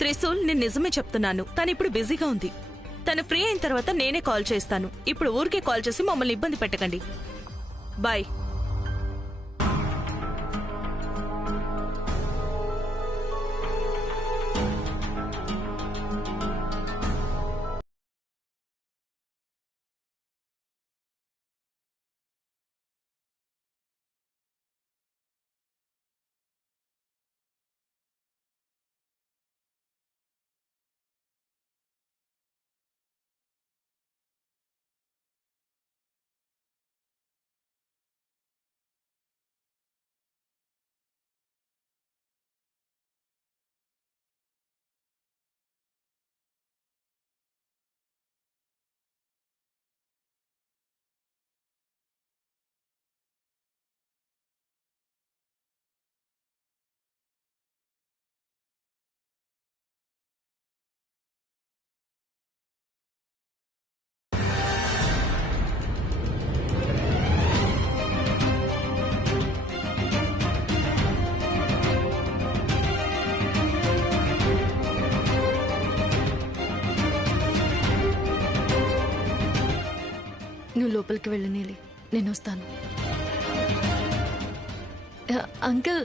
త్రిశూల్, నేను నిజమే చెప్తున్నాను. తను ఇప్పుడు బిజీగా ఉంది. తను ఫ్రీ అయిన తర్వాత నేనే కాల్ చేస్తాను. ఇప్పుడు ఊరికే కాల్ చేసి మమ్మల్ని ఇబ్బంది పెట్టకండి. బాయ్. నువ్వు లోపలికి వెళ్ళి నీలి, నేను వస్తాను. అంకుల్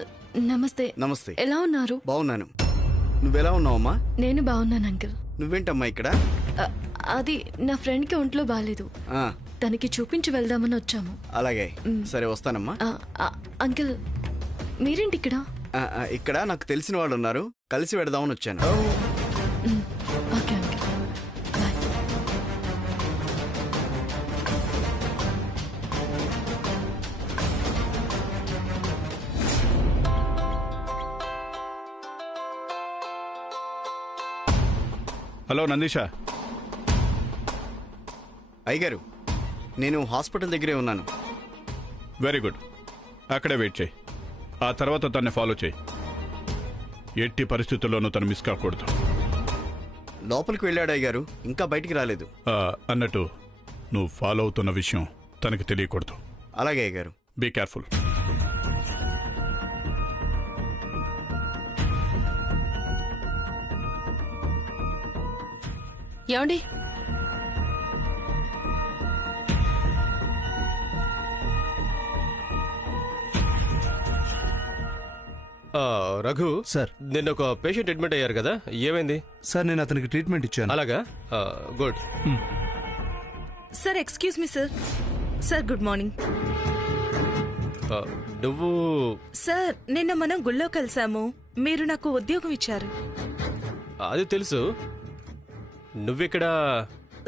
నమస్తే. నమస్తే. ఎలా ఉన్నారు? బాగున్నాను. నువ్వెలా ఉన్నావమ్మా? నేను బాగున్నాను అంకుల్. నువ్వేంటమ్మా ఇక్కడ? అది నా ఫ్రెండ్ కి ఒంట్లో బాగాలేదు, తనకి చూపించి వెళ్దామని వచ్చాము. అలాగే, సరే వస్తానమ్మా. అంకుల్ మీరేంటి ఇక్కడ? ఇక్కడ నాకు తెలిసిన వాళ్ళు ఉన్నారు, కలిసి వెడదామని వచ్చాను. Okay uncle, bye. Hello Nandeesha. అయ్యగారు, నేను హాస్పిటల్ దగ్గరే ఉన్నాను. వెరీ గుడ్, అక్కడే వెయిట్ చేయి. ఆ తర్వాత తన్ని ఫాలో చేయి. ఎట్టి పరిస్థితుల్లోనూ తను మిస్ కాకూడదు. లోపలికి వెళ్ళాడు అయ్యగారు, ఇంకా బయటికి రాలేదు. అన్నట్టు నువ్వు ఫాలో అవుతున్న విషయం తనకి తెలియకూడదు. అలాగే అయ్యగారు. Be careful. ఏమండి, రఘు సార్, నిన్న ఒక పేషెంట్ అడ్మిట్ అయ్యారు కదా, ఏమైంది? సార్ నేను అతనికి ట్రీట్మెంట్ ఇచ్చాను. అలాగా, good. Sir excuse me sir. Sir good morning. నువ్వు? సార్, నిన్న మనం గుళ్ళో కలిసాము. మీరు నాకు ఉద్యోగం ఇచ్చారు. అది తెలుసు. నువ్విక్కడ?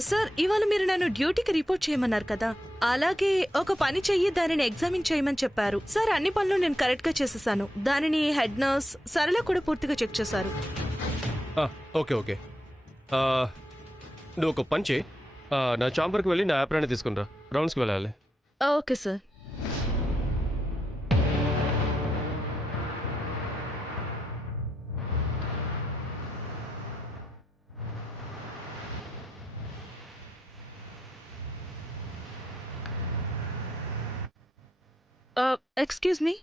సార్, ఇవాళ మీరు నన్ను డ్యూటీకి రిపోర్ట్ చేయమన్నారు కదా, అలాగే ఒక పని చెయ్యి, దానిని ఎగ్జామిన్ చేయమని చెప్పారు. సార్, అన్ని పనులు నేను కరెక్ట్ గా చేసేసాను. దానిని హెడ్ నర్స్ సరళ కూడా పూర్తిగా చెక్ చేశారు. Okay okay. నువ్వు ఒక పని చేయి, నా చాంబర్కి వెళ్ళి నా యాప్రాన్ని తీసుకునిరా. రౌండ్స్కి వెళ్ళాలి. Okay sir. Excuse me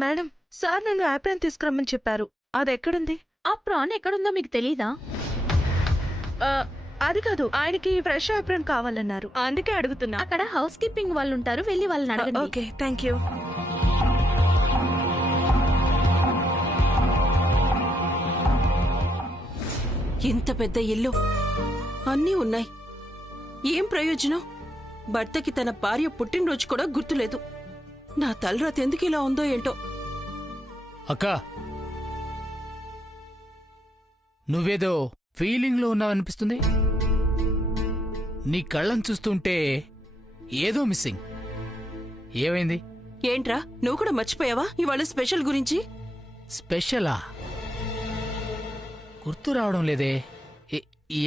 madam, sir నన్ను యాప్రాన్ తీసుకురమ్మని చెప్పారు. అది ఎక్కడుంది? ఆ ప్రాన్ ఎక్కడుందో మీకు తెలీదా? అది కాదు, ఆయనకి ఫ్రెష్ యాప్రాన్ కావాలన్నారు, అందుకే అడుగుతున్నా. అక్కడ హౌస్ కీపింగ్ వాళ్ళు ఉంటారు, వెళ్ళి వాళ్ళని అడగండి. Okay, thank you. ఇంత పెద్ద ఇల్లు, అన్నీ ఉన్నాయి, ఏం ప్రయోజనం? భర్తకి తన భార్య పుట్టినరోజు కూడా గుర్తులేదు. నా తలరాత ఎందుకు ఇలా ఉందో ఏంటో. అక్కా, నువ్వేదో ఫీలింగ్ లో ఉన్నావనిపిస్తుంది. నీ కళ్ళను చూస్తుంటే ఏదో మిస్సింగ్. ఏమైంది? ఏంట్రా, నువ్వు కూడా మర్చిపోయావా ఇవాళ స్పెషల్ గురించి? స్పెషలా? గుర్తు రావడం లేదే.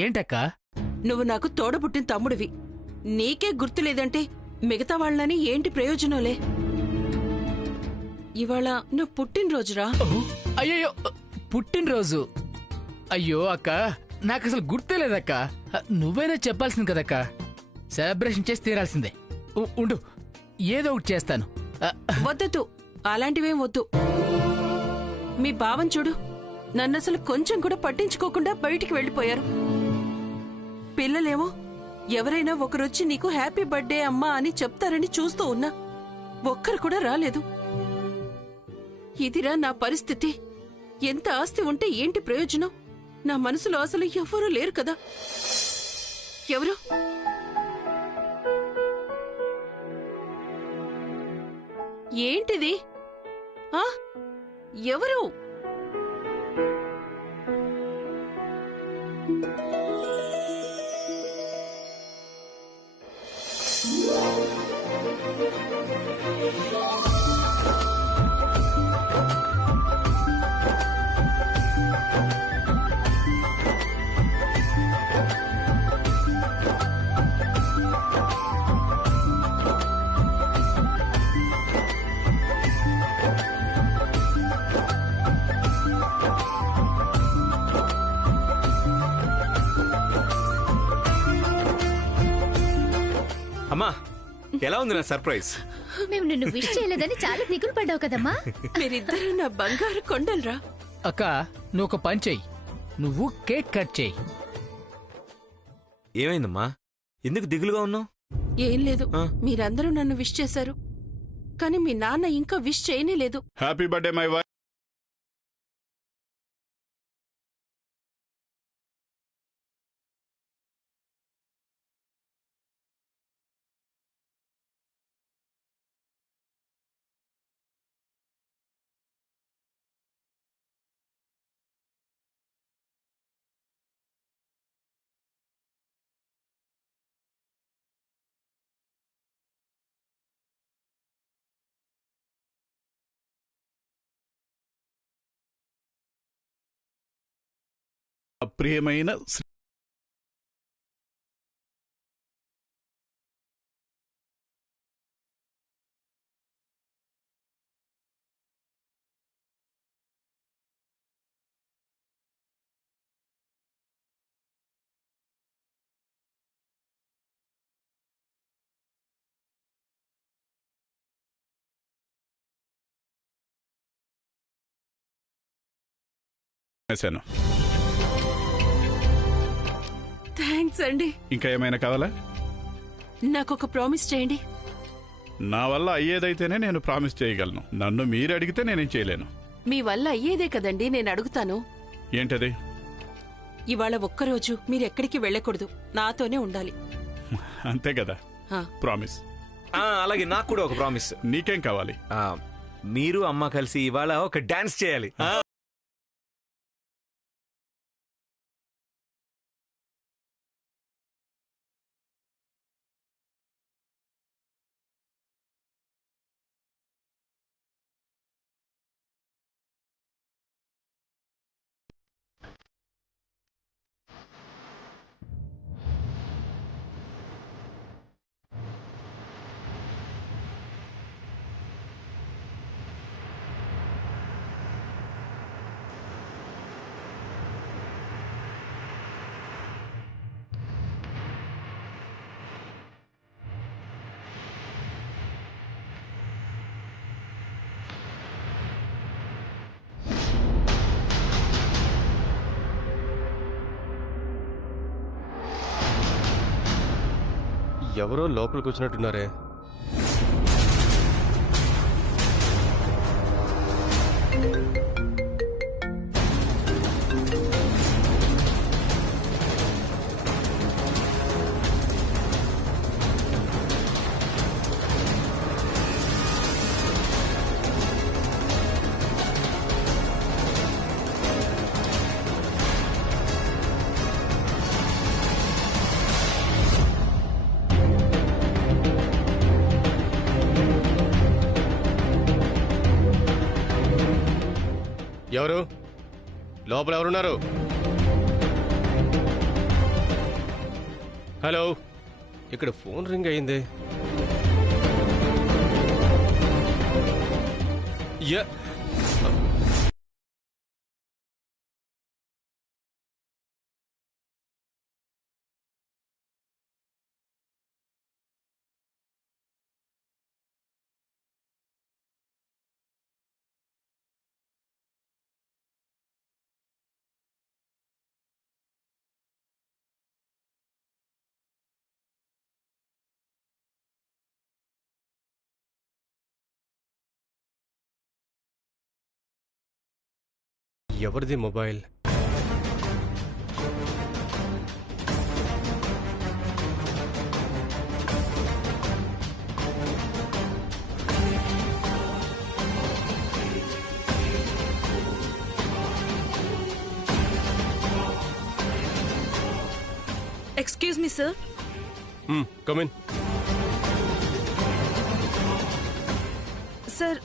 ఏంటక్కా? నువ్వు నాకు తోడబుట్టిన తమ్ముడివి, నీకే గుర్తులేదంటే మిగతా వాళ్ళని ఏంటి ప్రయోజనంలే. ఇవాళ నువ్వు పుట్టినరోజురా. అయ్యో, పుట్టినరోజు? అయ్యో అక్క, నాకు అసలు గుర్తే లేదక్క. నువ్వైనా చెప్పాల్సింది కదక్క. సెలబ్రేషన్ చేసి తీరాల్సిందే. ఉండు, ఏదో ఒకటి చేస్తాను. వద్దొద్దు, అలాంటివేం వద్దు. మీ భావం చూడు, నన్నసలు కొంచెం కూడా పట్టించుకోకుండా బయటికి వెళ్ళిపోయారు. పిల్లలేమో ఎవరైనా ఒకరొచ్చి నీకు హ్యాపీ బర్త్డే అమ్మా అని చెప్తారని చూస్తూ ఉన్నా ఒక్కరు కూడా రాలేదు. ఇదిరా నా పరిస్థితి. ఎంత ఆస్తి ఉంటే ఏంటి ప్రయోజనం? నా మనసులో అసలు ఎవరూ లేరు కదా. ఎవరు? ఏంటిది? ఆ? ఎవరు? అమ్మా, ఎలా ఉంది నా సర్ప్రైజ్? మేము నిన్ను విష్ చేయలేదని చాలా దిగులు పడ్డావు కదమ్మా. మీరిద్దరూ నా బంగారు కొండలరా. అక్క, నువ్వు ఒక పని చెయ్యి. నువ్వు కేక్ కట్ చెయ్యి. ఏమైందమ్మా, ఎందుకు దిగులుగా ఉన్నావు? ఏం లేదు, మీరందరూ నన్ను విష్ చేశారు, కానీ మీ నాన్న ఇంకా విష్ చేయనే లేదు. Happy birthday my wife. ప్రియమైన శ్రీ థ్యాంక్స్ అండి. ఇంకా ఏమైనా కావాలా? నాకొక ప్రామిస్ చేయండి. నా వల్ల అయ్యేదైతేనే నేను ప్రామిస్ చేయగలను. నన్ను మీరు అడిగితే నేనేం చేయలేను. మీ వల్ల అయ్యేదే కదండి నేను అడుగుతాను. ఏంటది? ఇవాళ ఒక్కరోజు మీరెక్కడికి వెళ్ళకూడదు, నాతోనే ఉండాలి. అంతే కదా, ప్రామిస్. అలాగే, నాకు కూడా ఒక ప్రామిస్. నీకేం కావాలి? మీరు అమ్మ కలిసి ఇవాళ ఒక డాన్స్ చేయాలి. ఎవరో లోపలికి వచ్చినట్టున్నారే. ఎవరు లోపల ఎవరున్నారు? హలో, ఇక్కడ ఫోన్ రింగ్ అయింది. ఎవరిది mobile? Excuse me sir. Come in. Sir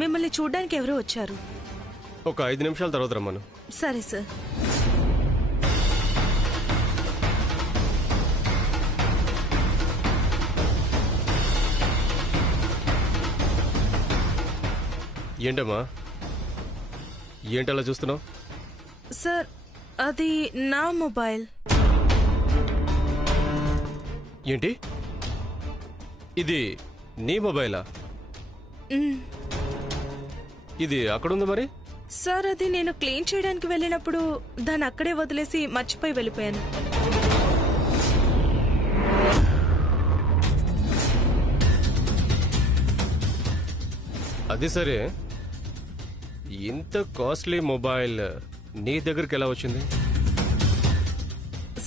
మిమ్మల్ని చూడ్డానికి ఎవరో వచ్చారు. ఒక 5 నిమిషాల తర్వాత రమ్మను. సరే సార్. ఏంటమ్మా, ఏంటలా చూస్తున్నావు? సార్ అది నా మొబైల్. ఏంటి, ఇది నీ మొబైలా? ఇది అక్కడుంది మరి? సార్ అది నేను క్లీన్ చేయడానికి వెళ్ళినప్పుడు దాన్ని అక్కడే వదిలేసి మర్చిపోయి వెళ్ళిపోయాను. అది సరే, ఇంత కాస్ట్లీ మొబైల్ నీ దగ్గరికి ఎలా వచ్చింది?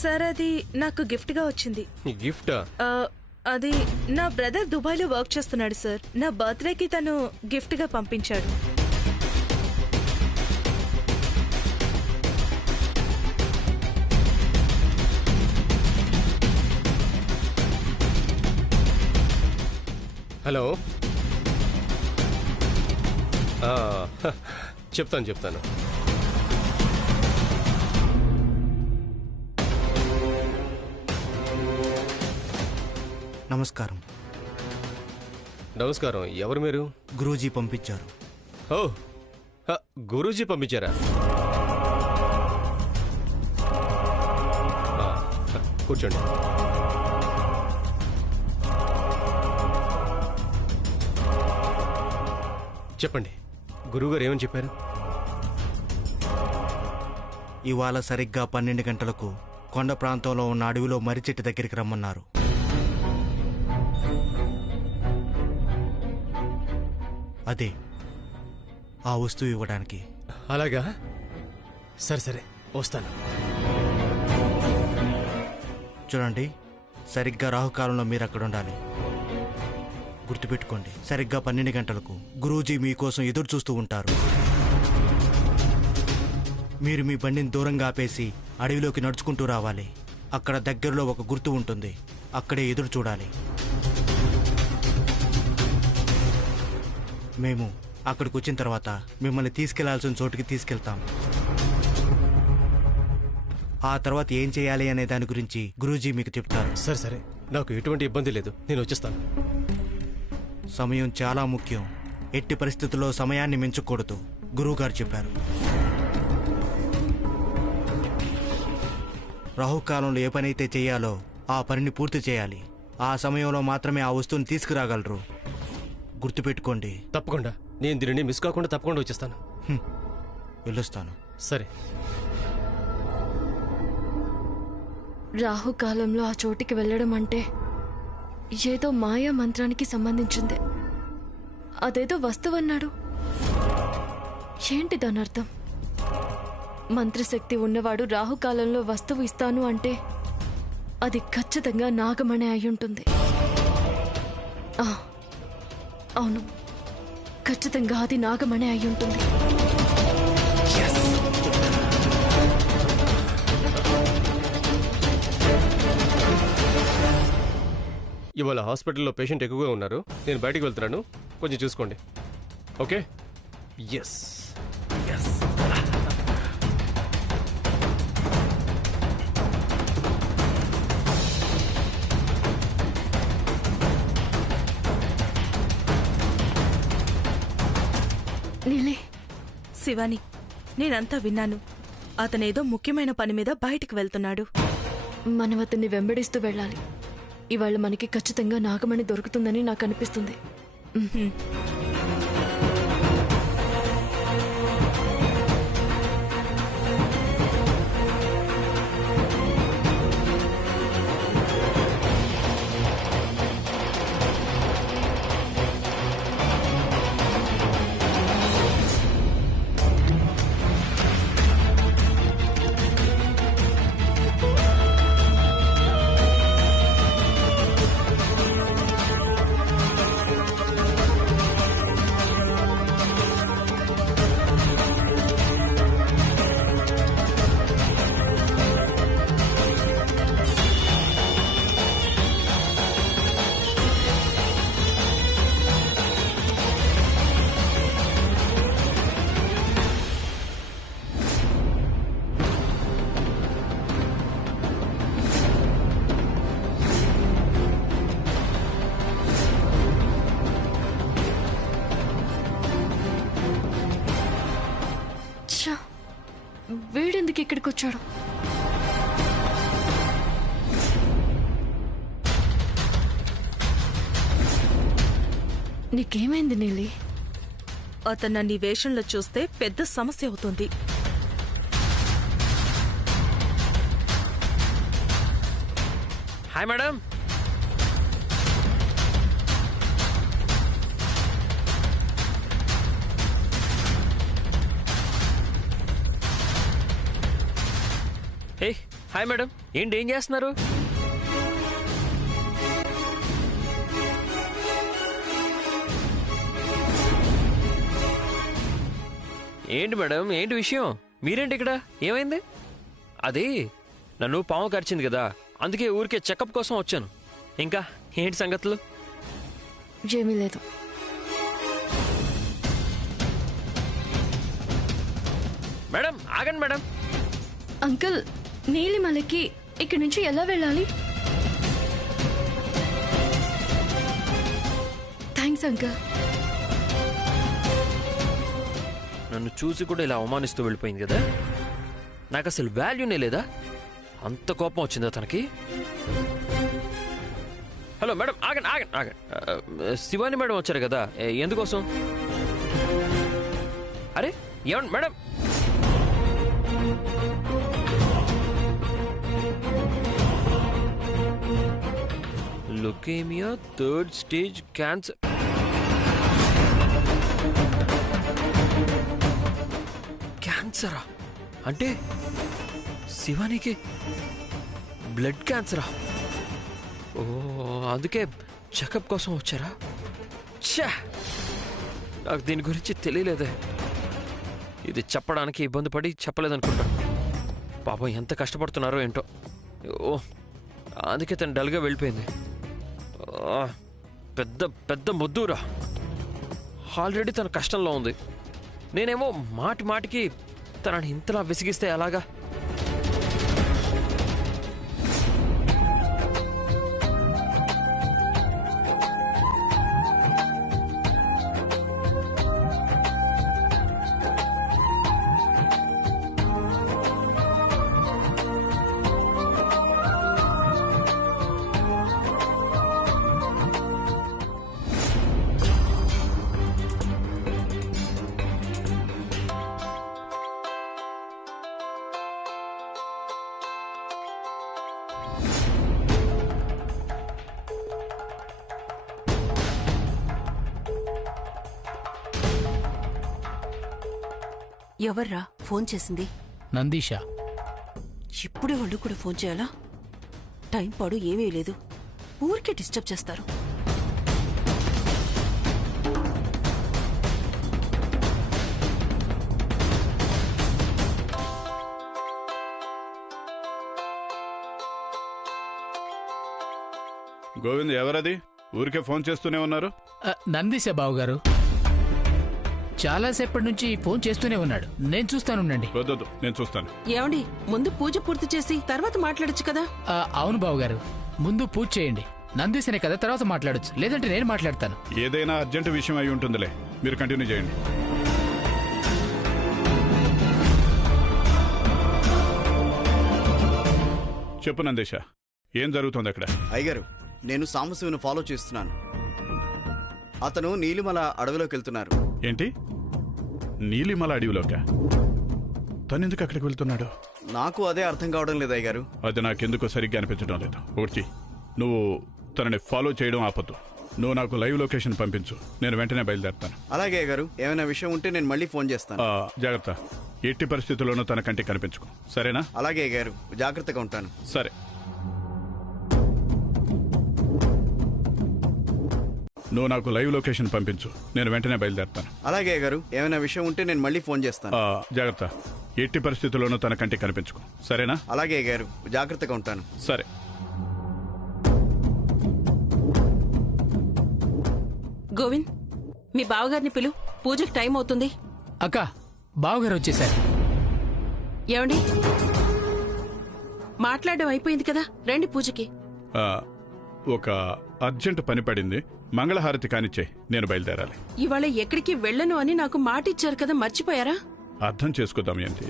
సార్ అది నాకు గిఫ్ట్ గా వచ్చింది. గిఫ్టా? అది నా బ్రదర్ దుబాయ్ లో వర్క్ చేస్తున్నాడు సార్. నా బర్త్డేకి తను గిఫ్ట్ గా పంపించాడు. హలో. చెప్తాను. నమస్కారం. నమస్కారం. ఎవరు మీరు? గురూజీ పంపించారు. ఓ, గురూజీ పంపించారా? కూర్చోండి. చెప్పండి, గురువుగారు ఏమని చెప్పారు? ఇవాళ సరిగ్గా 12 గంటలకు కొండ ప్రాంతంలో ఉన్న అడవిలో మర్రి చెట్టు దగ్గరికి రమ్మన్నారు. అదే ఆ వస్తువు ఇవ్వడానికి. అలాగా, సరే వస్తాను. చూడండి, సరిగ్గా రాహుకాలంలో మీరు అక్కడ ఉండాలి. గుర్తుపెట్టుకోండి, సరిగ్గా 12 గంటలకు గురూజీ మీకోసం ఎదురు చూస్తూ ఉంటారు. మీరు మీ బండిని దూరంగా ఆపేసి అడవిలోకి నడుచుకుంటూ రావాలి. అక్కడ దగ్గరలో ఒక గుర్తు ఉంటుంది, అక్కడే ఎదురు చూడాలి. మేము అక్కడికి వచ్చిన తర్వాత మిమ్మల్ని తీసుకెళ్లాల్సిన చోటుకి తీసుకెళ్తాం. ఆ తర్వాత ఏం చేయాలి అనే దాని గురించి గురూజీ మీకు చెప్తారు. సరే, నాకు ఎటువంటి ఇబ్బంది లేదు, నేను వచ్చేస్తాను. సమయం చాలా ముఖ్యం. ఎట్టి పరిస్థితుల్లో సమయాన్ని మించకూడదు, గురువుగారు చెప్పారు. రాహుకాలంలో ఏ పనైతే చేయాలో ఆ పనిని పూర్తి చేయాలి. ఆ సమయంలో మాత్రమే ఆ వస్తువుని తీసుకురాగలరు. గుర్తుపెట్టుకోండి. తప్పకుండా, నేను దీనిని మిస్ కాకుండా తప్పకుండా వచ్చేస్తాను. వెళ్ళొస్తాను. సరే. రాహుకాలంలో ఆ చోటికి వెళ్ళడం అంటే ఏదో మాయా మంత్రానికి సంబంధించిందే. అదేదో వస్తువు అన్నాడు. ఏంటి దాని అర్థం? మంత్రశక్తి ఉన్నవాడు రాహుకాలంలో వస్తువు ఇస్తాను అంటే అది ఖచ్చితంగా నాగమణి అయి ఉంటుంది. అవును, ఖచ్చితంగా అది నాగమణి అయి ఉంటుంది. ఇవాళ హాస్పిటల్లో పేషెంట్ ఎక్కువగా ఉన్నారు, నేను బయటికి వెళ్తున్నాను, కొంచెం చూసుకోండి. ఓకే? ఎస్. నీలే. శివాని, నేనంతా విన్నాను. అతనేదో ముఖ్యమైన పని మీద బయటికి వెళ్తున్నాడు. మనం అతన్ని వెంబడిస్తూ వెళ్ళాలి. ఇవాళ మనకి ఖచ్చితంగా నాగమణి దొరుకుతుందని నాకు అనిపిస్తుంది. ఎందుకు ఇక్కడికి వచ్చాడు? నీకేమైంది నీలి? అతను నన్ను ఈ వేషంలో చూస్తే పెద్ద సమస్య అవుతుంది. Hi madam. Hey hi madam, ఏంటి ఏం చేస్తున్నారు? ఏంటి మేడం, ఏంటి విషయం? మీరేంటి ఇక్కడ? ఏమైంది? అది నన్ను పాము కరిచింది కదా, అందుకే ఊరికే చెకప్ కోసం వచ్చాను. ఇంకా ఏంటి సంగతులు? ఏమీ లేదు. మేడం ఆగండి మేడం. అంకుల్, నీలిమలకి ఇక్కడి నుంచి ఎలా వెళ్ళాలి? Thanks uncle. నన్ను చూసి కూడా ఇలా అవమానిస్తూ వెళ్ళిపోయింది కదా. నాకు అసలు వాల్యూనే లేదా? అంత కోపం వచ్చిందా తనకి? హలో మేడం, ఆగండి ఆగండి ఆగండి. శివాని మేడం వచ్చారు కదా, ఎందుకోసం? అరే ఏమండి madam? Leukaemia 3rd stage cancer. క్యాన్సరా? అంటే శివానికి బ్లడ్ క్యాన్సరా? ఓ, అందుకే చెకప్ కోసం వచ్చారా? ఛా, నాకు దీని గురించి తెలియలేదే. ఇది చెప్పడానికి ఇబ్బంది పడి చెప్పలేదనుకుంటా. పాపం ఎంత కష్టపడుతున్నారో ఏంటో. ఓ, అందుకే తను డల్గా వెళ్ళిపోయింది. పెద్ద పెద్ద మొద్దురా. ఆల్రెడీ తన కష్టంలో ఉంది. నేనేమో మాటి మాటికి తనని ఇంతలా విసిగిస్తే ఎలాగా? ఎవర్రా ఫోన్ చేసింది? నందీష. ఇప్పుడే వాళ్ళు కూడా ఫోన్ చేయాలా? టైం పాడు ఏమీ లేదు, ఊరికే డిస్టర్బ్ చేస్తారు. గోవింద్ ఎవరది? ఊరికే ఫోన్ చేస్తూనే ఉన్నారు. నందీష బావగారు చాలాసేపటి నుంచి ఫోన్ చేస్తూనే ఉన్నాడు. నేను చూస్తానుండండి. వద్దొద్దు, నేను చూస్తాను. ఏమండి, ముందు పూజ పూర్తి చేసి తర్వాత మాట్లాడొచ్చు కదా. అవును బావగారు, ముందు పూజ చేయండి. నందీశనే కదా, తర్వాత మాట్లాడొచ్చు. లేదంటే నేను మాట్లాడతాను. ఏదైనా అర్జెంటు విషయం అయి ఉంటుందిలే, మీరు కంటిన్యూ చేయండి. చెప్పు నందేశ, ఏం జరుగుతుంది అక్కడ? అయ్యగారు, నేను సాంబశివుని ఫాలో చేస్తున్నాను. అతను నీలిమల అడవిలోకి వెళ్తున్నారు. ఏంటి? నీలిమల అడవిలోక? తనెందుకు అక్కడికి వెళ్తున్నాడు? నాకు అదే అర్థం కావడం లేదు అయ్యగారు. అది నాకెందుకో సరిగ్గా అనిపించడం లేదు. ఒకటి, నువ్వు తనని ఫాలో చేయడం ఆపద్దు. నువ్వు నాకు లైవ్ లొకేషన్ పంపించు, నేను వెంటనే బయలుదేరుతాను. అలాగే అయ్యగారు, ఏమైనా విషయం ఉంటే నేను మళ్ళీ ఫోన్ చేస్తాను. జాగ్రత్త, ఎట్టి పరిస్థితుల్లోనూ తన కంటికి కనిపించుకో, సరేనా? అలాగే అయ్యగారు, జాగ్రత్తగా ఉంటాను. సరే, నువ్వు నాకు లైవ్ లొకేషన్ పంపించు, నేను వెంటనే బయలుదేరుతాను. అలాగే అయ్యగారు, ఏమైనా విషయం ఉంటే నేను మళ్ళీ ఫోన్ చేస్తాను. జాగ్రత్త, ఎట్టి పరిస్థితుల్లోనూ తన కంటికి కనిపించుకో, సరేనా? అలాగే అయ్యగారు, జాగ్రత్తగా ఉంటాను. సరే. గోవింద్, మీ బావగారిని పిలు, పూజకి టైం అవుతుంది. అక్క, బావగారు వచ్చేసారు. ఏమండి, మాట్లాడడం అయిపోయింది కదా, రండి పూజకి. ఒక అర్జెంట్ పని పడింది, మంగళహారతి కానిచ్చే, నేను బయలుదేరాలి. ఇవాళ ఎక్కడికి వెళ్ళను అని నాకు మాట ఇచ్చారు కదా, మర్చిపోయారా? అర్థం చేసుకుందాం ఏంటి,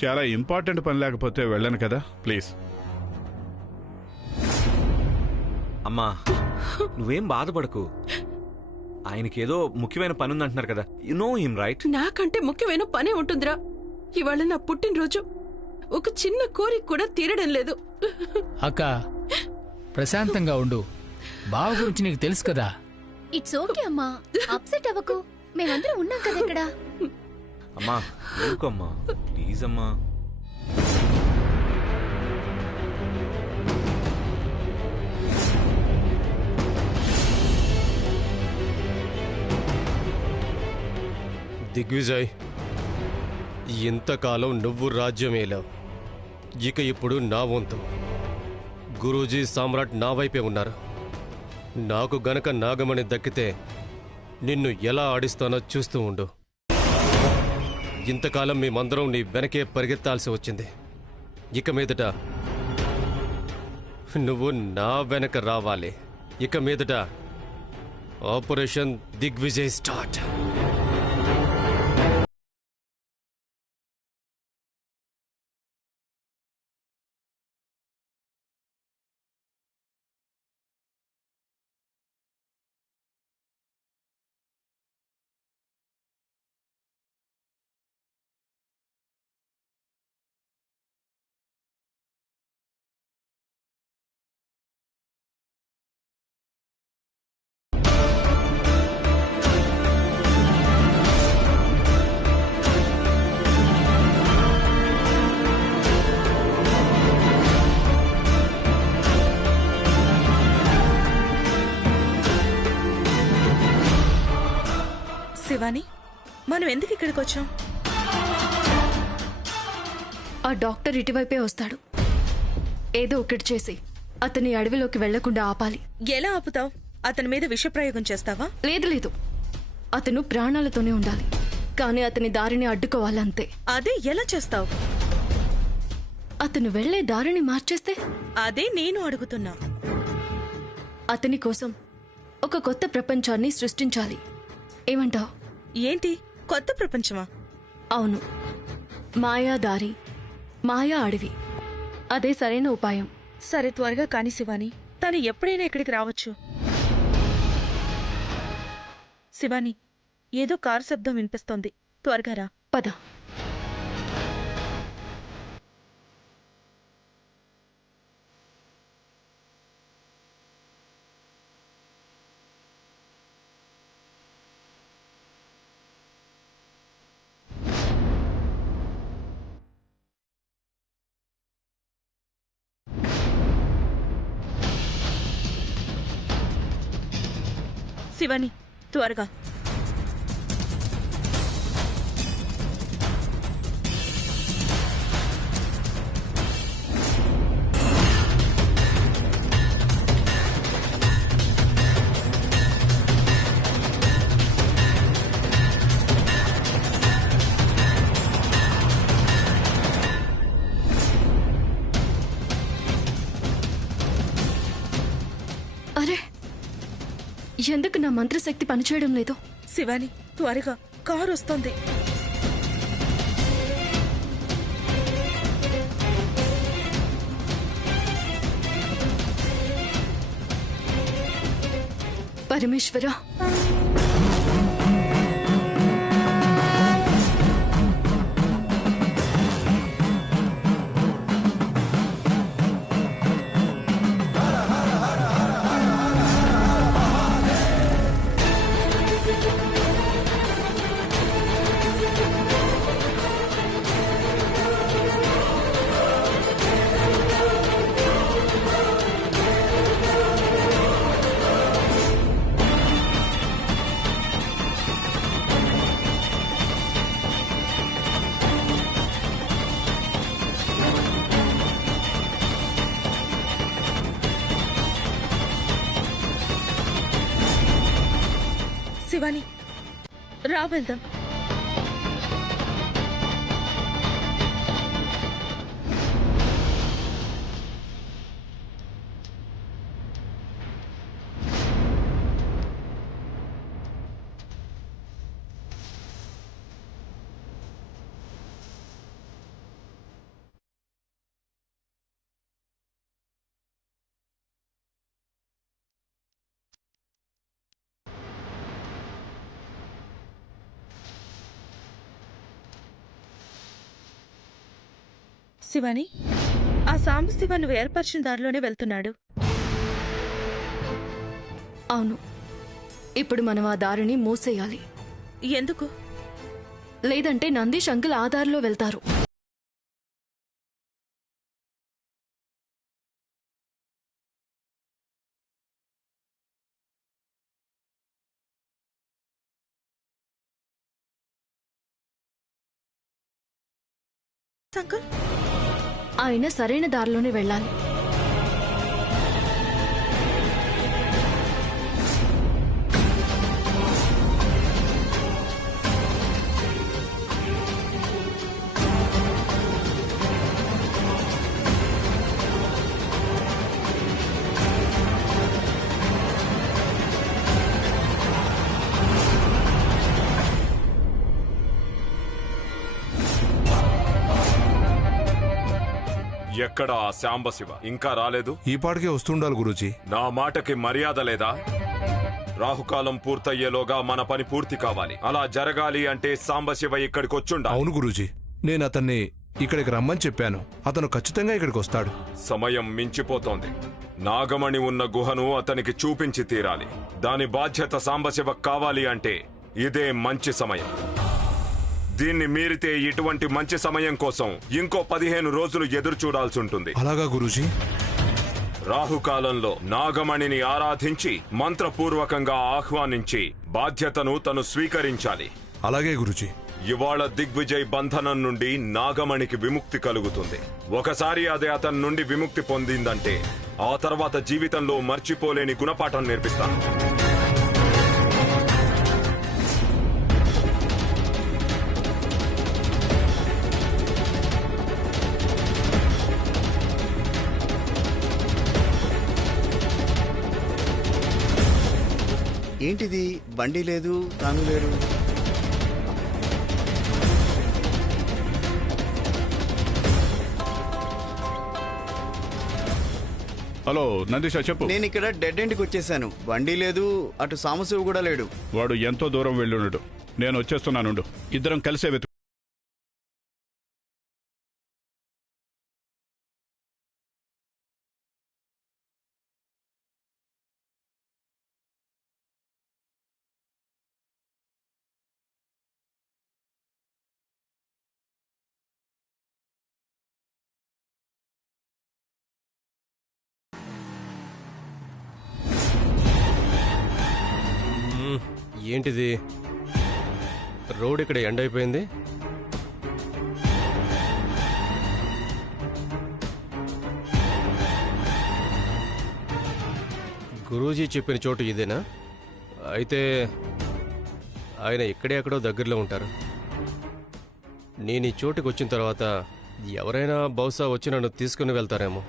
చాలా ఇంపార్టెంట్ పని లేకపోతే వెళ్ళను కదా, ప్లీజ్. అమ్మా నువ్వేం బాధపడకు. ఆయనకేదో ముఖ్యమైన పని ఉందంటున్నారు కదా. You know him right? నాకంటే ముఖ్యమైన పనే ఉంటుందిరా. ఇవాళ నా పుట్టినరోజు. ఒక చిన్న కోరిక కూడా తీరడం లేదు. అక్క ప్రశాంతంగా ఉండు. బావ గురించి నీకు తెలుసు కదా. ఇట్స్ ఓకే అమ్మా, అప్సెట్ అవ్వకు. మేమందరం ఉన్నాం కదా ఇక్కడ. అమ్మా ఊరుకోమ్మా ప్లీజ్ అమ్మా. దిగ్విజయ్, ఇంతకాలం నువ్వు రాజ్యమేలావు. ఇక ఇప్పుడు నా వంతు. గురూజీ, సామ్రాట్ నా వైపే ఉన్నారు. నాకు గనక నాగమణి దక్కితే నిన్ను ఎలా ఆడిస్తానో చూస్తూ ఉండు. ఇంతకాలం మేమందరం నీ వెనకే పరిగెత్తాల్సి వచ్చింది. ఇక మీదట నువ్వు నా వెనక రావాలి. ఇక మీదట ఆపరేషన్ దిగ్విజయ్ స్టార్ట్. శివాని, మనం ఎందుకు ఇక్కడికి వచ్చాం? ఆ డాక్టర్ ఇటువైపే వస్తాడు. ఏదో ఒకటి చేసి అతని అడవిలోకి వెళ్లకుండా ఆపాలి. ఎలా ఆపుతావు? అతని మీద విషప్రయోగం చేస్తావా? లేదు లేదు, అతను ప్రాణాలతోనే ఉండాలి. కానీ అతని దారిని అడ్డుకోవాలంతే. అదే ఎలా చేస్తావు? అతను వెళ్లే దారిని మార్చేస్తే? అదే నేను అడుగుతున్నా. అతని కోసం ఒక కొత్త ప్రపంచాన్ని సృష్టించాలి. ఏమంటావు? ఏంటి కొత్త ప్రపంచమా? అవును, మాయాదారి, మాయా అడవి. అదే సరైన ఉపాయం. సరే, త్వరగా కాని శివాని. తను ఎప్పుడైనా ఇక్కడికి రావచ్చు. శివాని, ఏదో కారు శబ్దం వినిపిస్తోంది. త్వరగా రా. పద. శివాని, త్వరగా. అరే, ఎందుకు నా మంత్రశక్తి పనిచేయడం లేదు? శివాని, త్వరగా, కారు వస్తోంది. పరమేశ్వర, శివాని, రా వెళ్దాం. శివాని, ఆ సాంబశివ నువ్వు ఏర్పరిచిన దారిలోనే వెళ్తున్నాడు. అవును, ఇప్పుడు మనం ఆ దారిని మూసేయాలి. ఎందుకు? లేదంటే నందీష్ అంకుల్ ఆ దారిలో వెళ్తారు. అంకుల్, ఆయన సరైన దారిలోనే వెళ్ళాలి. ఎక్కడ ఆ శాంబశివ ఇంకా రాలేదు? ఈ పాటికే వస్తుండాలి గురూజీ. నా మాటకి మర్యాద లేదా? రాహుకాలం పూర్తయ్యేలోగా మన పని పూర్తి కావాలి. అలా జరగాలి అంటే సాంబశివ ఇక్కడికి వచ్చుండాలి. అవును గురూజీ, నేను అతన్ని ఇక్కడికి రమ్మని చెప్పాను. అతను ఖచ్చితంగా ఇక్కడికి వస్తాడు. సమయం మించిపోతోంది. నాగమణి ఉన్న గుహను అతనికి చూపించి తీరాలి. దాని బాధ్యత సాంబశివ కావాలి అంటే ఇదే మంచి సమయం. దీన్ని మీరితే ఇటువంటి మంచి సమయం కోసం ఇంకో 15 రోజులు ఎదురు చూడాల్సి ఉంటుంది. అలాగా గురూజీ? రాహుకాలంలో నాగమణిని ఆరాధించి మంత్రపూర్వకంగా ఆహ్వానించి బాధ్యతను తను స్వీకరించాలి. అలాగే గురూజీ. ఇవాళ దిగ్విజయ్ బంధనం నుండి నాగమణికి విముక్తి కలుగుతుంది. ఒకసారి అది అతని నుండి విముక్తి పొందిందంటే ఆ తర్వాత జీవితంలో మర్చిపోలేని గుణపాఠం నేర్పిస్తాను. ఏంటిది? బండి లేదు, తాను లేరు. హలో నందీష, చెప్పు. నేను ఇక్కడ డెడ్ ఎండ్కి వచ్చేసాను. బండి లేదు, అటు సాంబశివ కూడా లేడు. వాడు ఎంతో దూరం వెళ్ళున్నాడు. నేను వచ్చేస్తున్నాను. ఇద్దరం కలిసే వెతుకు. ఏంటిది? రోడ్ ఇక్కడ ఎండ్ అయిపోయింది. గురూజీ చెప్పిన చోటు ఇదేనా? అయితే ఆయన ఇక్కడే ఎక్కడో దగ్గరలో ఉంటారు. నేను ఈ చోటుకు వచ్చిన తర్వాత ఎవరైనా బహుశా వచ్చి నన్ను తీసుకుని వెళ్తారేమో.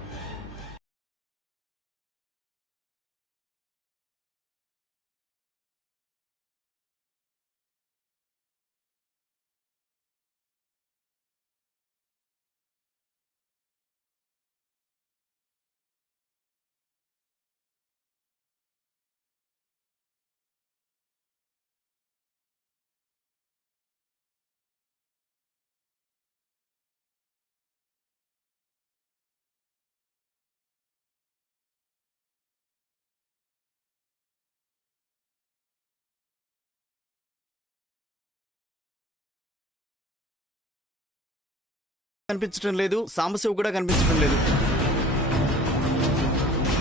కనిపించడం లేదు, సాంబశివ కూడా కనిపించడం లేదు.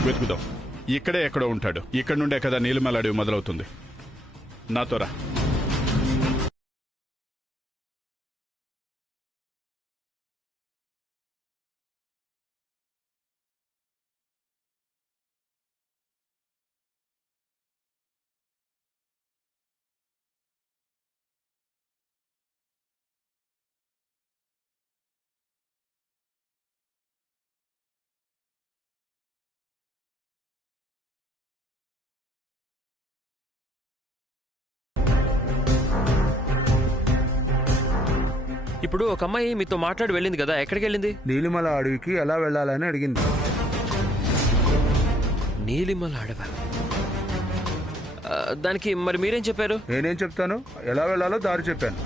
వెతుకుదాం. ఇక్కడే ఎక్కడో ఉంటాడు. ఇక్కడ నుండే కదా నీలిమల అడవి మొదలవుతుంది. నాతో రా. ఇప్పుడు ఒక అమ్మాయి మీతో మాట్లాడి వెళ్ళింది కదా, ఎక్కడికి వెళ్ళింది? నీలిమల అడవికి ఎలా వెళ్ళాలని అడిగింది. నీలిమల అడవ? దానికి మరి మీరేం చెప్పారు? నేనేం చెప్తాను, ఎలా వెళ్ళాలో దారి చెప్పాను.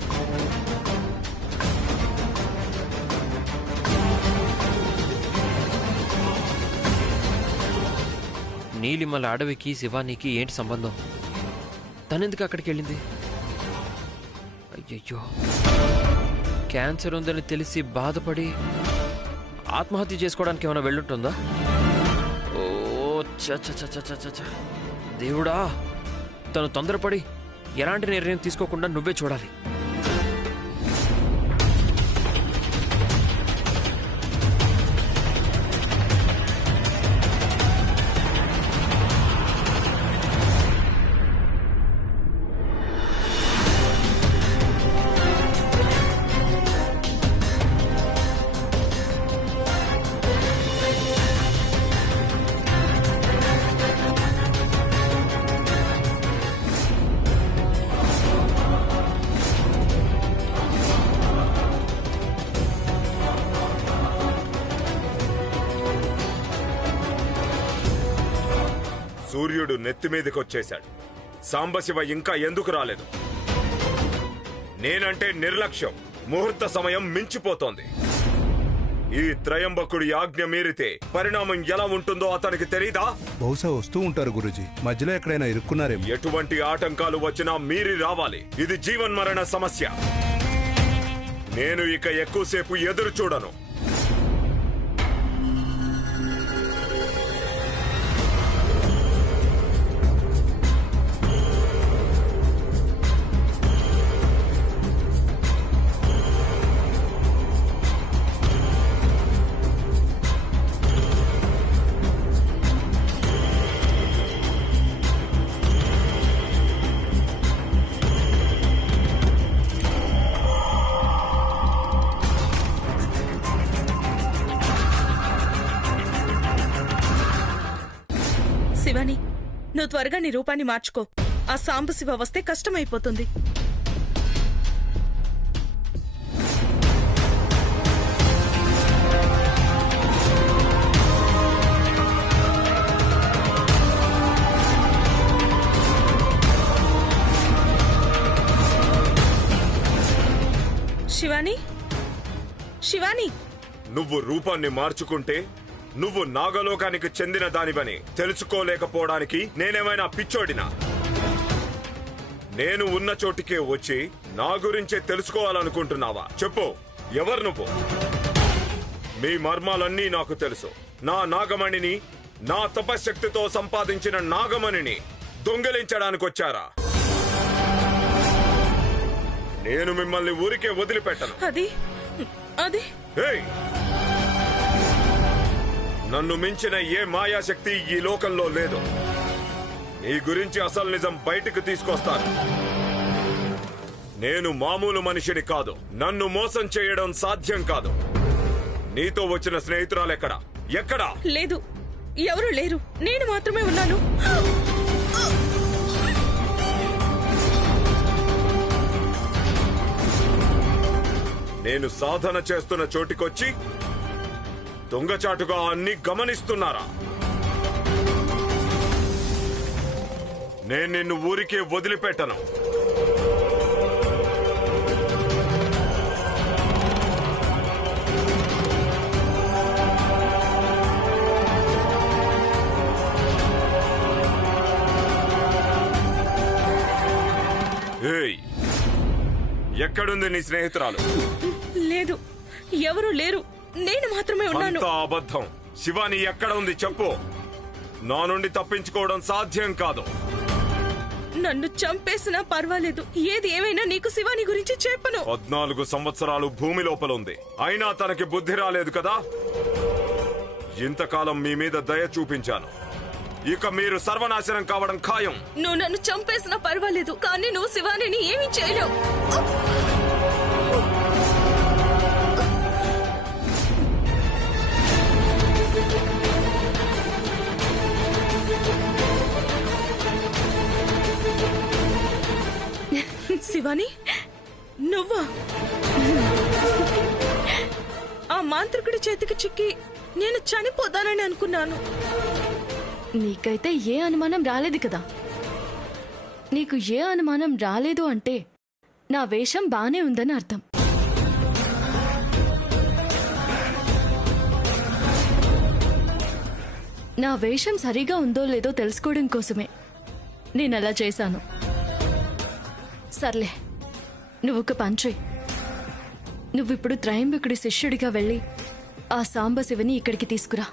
నీలిమల అడవికి శివానికి ఏంటి సంబంధం? తనెందుకు అక్కడికి వెళ్ళింది? అయ్యయ్యో, క్యాన్సర్ ఉందని తెలిసి బాధపడి ఆత్మహత్య చేసుకోవడానికి ఏమైనా వెళ్ళుంటుందా? ఓ చ దేవుడా, తను తొందరపడి ఎలాంటి నిర్ణయం తీసుకోకుండా నువ్వే చూడాలి. సూర్యుడు నెత్తిమీదకొచ్చేశాడు. సాంబశివ ఇంకా ఎందుకు రాలేదు? నేనంటే నిర్లక్ష్యం. ముహూర్త సమయం మించిపోతోంది. ఈ త్రయంబకుడి ఆజ్ఞ మీరితే పరిణామం ఎలా ఉంటుందో అతనికి తెలీదా? బహుశా వస్తూ ఉంటారు గురూజీ. మధ్యలో ఎక్కడైనా ఇరుక్కున్నారేమో. ఎటువంటి ఆటంకాలు వచ్చినా మీరి రావాలి. ఇది జీవన్మరణ సమస్య. నేను ఇక ఎక్కువసేపు ఎదురు చూడను. శివాని, నువ్వు త్వరగా నీ రూపాన్ని మార్చుకో. ఆ సాంబశివ వస్తే కష్టమైపోతుంది. శివాని, శివాని, నువ్వు రూపాన్ని మార్చుకుంటే నువ్వు నాగలోకానికి చెందిన దానివని తెలుసుకోలేకపోవడానికి నేనేమైనా పిచ్చోడినా? నేను ఉన్న చోటికే వచ్చి నా గురించే తెలుసుకోవాలనుకుంటున్నావా? చెప్పు, ఎవరు నువ్వు? మీ మర్మాలన్నీ నాకు తెలుసు. నా నాగమణిని, నా తపశక్తితో సంపాదించిన నాగమణిని దొంగిలించడానికొచ్చారా? నేను మిమ్మల్ని ఊరికే వదిలిపెట్టను. అది ఏయ్! నన్ను మించిన ఏ మాయాశక్తి ఈ లోకంలో లేదు. నీ గురించి అసలు నిజం బయటకు తీసుకొస్తాను. నేను మామూలు మనిషిని కాదు. నన్ను మోసం చేయడం సాధ్యం కాదు. నీతో వచ్చిన స్నేహితురాలెక్కడా? ఎక్కడా? లేదు, ఎవరు లేరు. నేను మాత్రమే ఉన్నాను. నేను సాధన చేస్తున్న చోటికొచ్చి దొంగచాటుగా అన్ని గమనిస్తున్నారా? నేను నిన్ను ఊరికే వదిలిపెట్టను. ఏయ్, ఎక్కడుంది నీ స్నేహితురాలు? లేదు, ఎవరు లేరు. నేను మాత్రమే ఉన్నాను. అంతా అబద్ధం. శివాని ఎక్కడ ఉంది చెప్పు. నా నుండి తప్పించుకోవడం సాధ్యం కాదు. నన్ను చంపేసినా పర్వాలేదు. ఏది ఏమైనా నీకు శివాని గురించి చెప్పను. 14 సంవత్సరాలు భూమి లోపల ఉంది. అయినా తనకి బుద్ధి రాలేదు కదా. ఇంతకాలం మీ మీద దయ చూపించాను. ఇక మీరు సర్వనాశనం కావడం ఖాయం. నువ్వు నన్ను చంపేసినా పర్వాలేదు, కానీ నువ్వు శివానిని ఏమీ చేయలేవు. శివాని, నువ్వా? ఆ మాంత్రికుడి చేతికి చిక్కి నేను చనిపోతానని అనుకున్నాను. నీకైతే ఏ అనుమానం రాలేదు కదా. నీకు ఏ అనుమానం రాలేదు అంటే నా వేషం బానే ఉందని అర్థం. నా వేషం సరిగా ఉందో లేదో తెలుసుకోవడం కోసమే నేను అలా చేశాను. సర్లే, నువ్వు ఒక పని చెయ్యి. నువ్విప్పుడు త్రయంబకుడి శిష్యుడిగా వెళ్ళి ఆ సాంబశివని ఇక్కడికి తీసుకురా.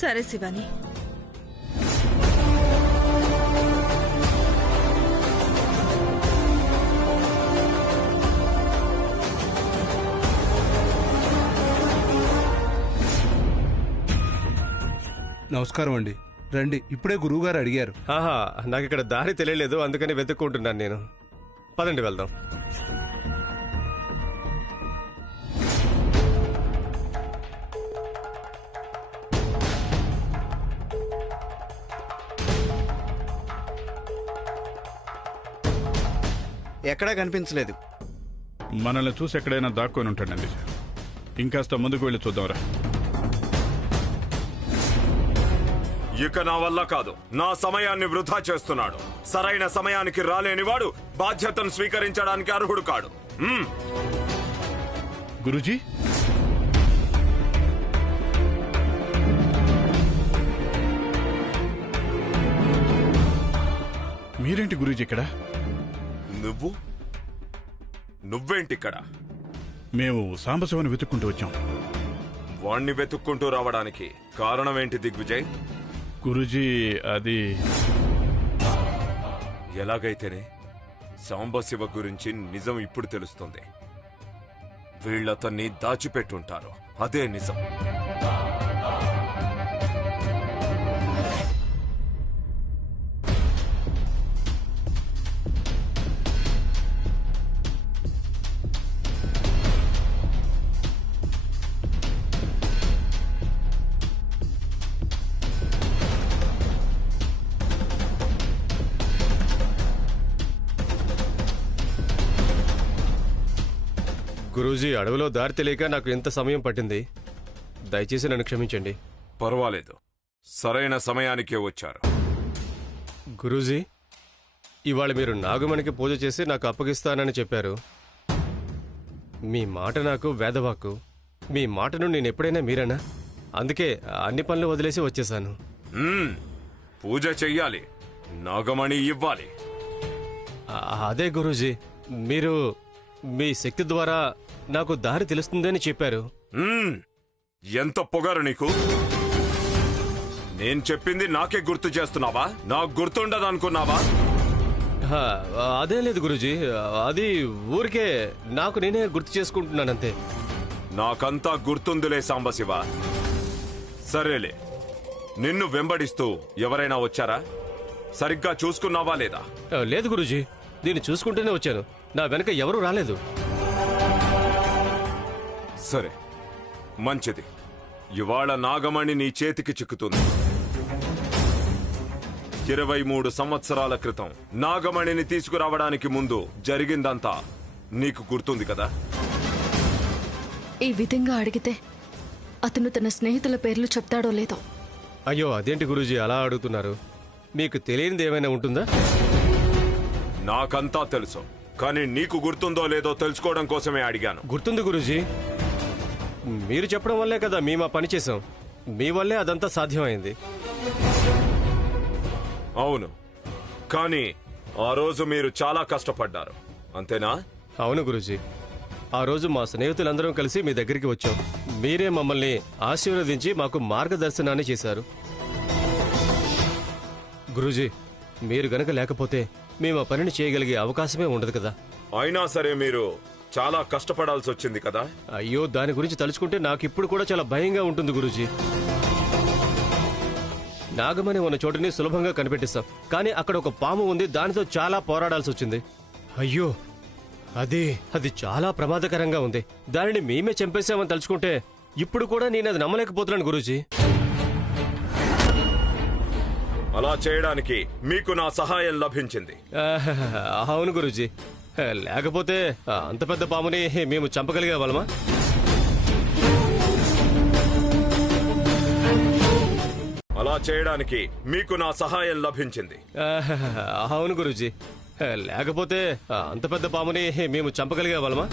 సరే శివాని. నమస్కారం అండి. రండి, ఇప్పుడే గురువుగారు అడిగారు. ఆహా, నాకు ఇక్కడ దారి తెలియలేదు, అందుకని వెతుక్కుంటున్నాను నేను. పదండి వెళ్దాం. ఎక్కడా కనిపించలేదు. మనల్ని చూసి ఎక్కడైనా దాక్కొని ఉంటాడండి. ఇంకాస్త ముందుకు వెళ్ళి చూద్దాంరా. ఇక నా వల్ల కాదు. నా సమయాన్ని వృధా చేస్తున్నాడు. సరైన సమయానికి రాలేనివాడు బాధ్యతను స్వీకరించడానికి అర్హుడు కాడు. గురూజీ, మీరేంటి గురూజీ ఇక్కడ? నువ్వేంటిక్కడ? మేము సాంబశివని వెతుక్కుంటూ వచ్చాం. వాణ్ణి వెతుక్కుంటూ రావడానికి కారణం ఏంటి దిగ్విజయ్? గురూజీ, అది ఎలాగైతేనే సాంబశివ గురించి నిజం ఇప్పుడు తెలుస్తుంది. వీళ్ళతన్ని దాచిపెట్టుంటారు, అదే నిజం. గురూజీ, అడవిలో దారి తెలియక నాకు ఎంత సమయం పట్టింది. దయచేసి నన్ను క్షమించండి. పర్వాలేదు, సరైన సమయానికే వచ్చారు. గురూజీ, ఇవాళ మీరు నాగమణికి పూజ చేసి నాకు అప్పగిస్తానని చెప్పారు. మీ మాట నాకు వేదవాక్కు. మీ మాటను నేను ఎప్పుడైనా మీరేనా? అందుకే అన్ని పనులు వదిలేసి వచ్చేశాను. పూజ చెయ్యాలి, నాగమణి ఇవ్వాలి. అదే గురూజీ, మీరు మీ శక్తి ద్వారా నాకు దారి తెలుస్తుందని చెప్పారు. ఎంత పొగరు నీకు! నేను చెప్పింది నాకే గుర్తు చేస్తున్నావా? నాకు గుర్తుండదనుకున్నావా? అదేం లేదు గురూజీ, అది ఊరికే నాకు నేనే గుర్తు చేసుకుంటున్నానంతే. నాకంతా గుర్తుందిలే సాంబశివ. సరేలే, నిన్ను వెంబడిస్తూ ఎవరైనా వచ్చారా? సరిగ్గా చూసుకున్నావా లేదా? లేదు గురూజీ, దీన్ని చూసుకుంటూనే వచ్చాను. నా వెనక ఎవరూ రాలేదు. సరే, మంచిది. ఇవాళ నాగమణి నీ చేతికి చిక్కుతుంది. 23 సంవత్సరాల క్రితం నాగమణిని తీసుకురావడానికి ముందు జరిగిందంతా నీకు గుర్తుంది కదా? ఈ విధంగా అడిగితే అతను తన స్నేహితుల పేర్లు చెప్తాడో లేదో. అయ్యో, అదేంటి గురూజీ అలా అడుగుతున్నారు? మీకు తెలియనిది ఏమైనా ఉంటుందా? నాకంతా తెలుసు, కానీ నీకు గుర్తుందో లేదో తెలుసుకోవడం కోసమే అడిగాను. గుర్తుంది గురూజీ. మీరు చెప్పడం వల్లే కదా మేము ఆ పని చేశాం. మీ వల్లే అదంతా సాధ్యమైంది. అవును, కానీ ఆ రోజు మీరు చాలా కష్టపడ్డారు, అంతేనా? అవును గురూజీ. ఆ రోజు మా స్నేహితులందరం కలిసి మీ దగ్గరికి వచ్చాం. మీరే మమ్మల్ని ఆశీర్వదించి మాకు మార్గదర్శనాన్ని చేశారు. గురూజీ, మీరు గనక లేకపోతే మేము ఆ పనిని చేయగలిగే అవకాశమే ఉండదు కదా. అయినా సరే మీరు చాలా కష్టపడాల్సి వచ్చింది కదా. అయ్యో, దాని గురించి తలుచుకుంటే నాకు ఇప్పుడు కూడా చాలా భయంగా ఉంటుంది గురూజీ. నాగమణి ఉన్న చోటుని సులభంగా కనిపెట్టిస్తాం, కానీ అక్కడ ఒక పాము ఉంది, దానితో చాలా పోరాడాల్సి వచ్చింది. అయ్యో, అది చాలా ప్రమాదకరంగా ఉంది. దానిని మేమే చంపేశామని తలుచుకుంటే ఇప్పుడు కూడా నేను అది నమ్మలేకపోతున్నాను గురూజీ. అలా చేయడానికి మీకు నా సహాయం లభించింది. అవును గురూజీ, లేకపోతే అంత పెద్ద పాముని మేము చంపగలిగే వాళ్ళమా? అలా చేయడానికి మీకు నా సహాయం లభించింది. అవును గురూజీ, లేకపోతే అంత పెద్ద పాముని మేము చంపగలిగే వాళ్ళమా?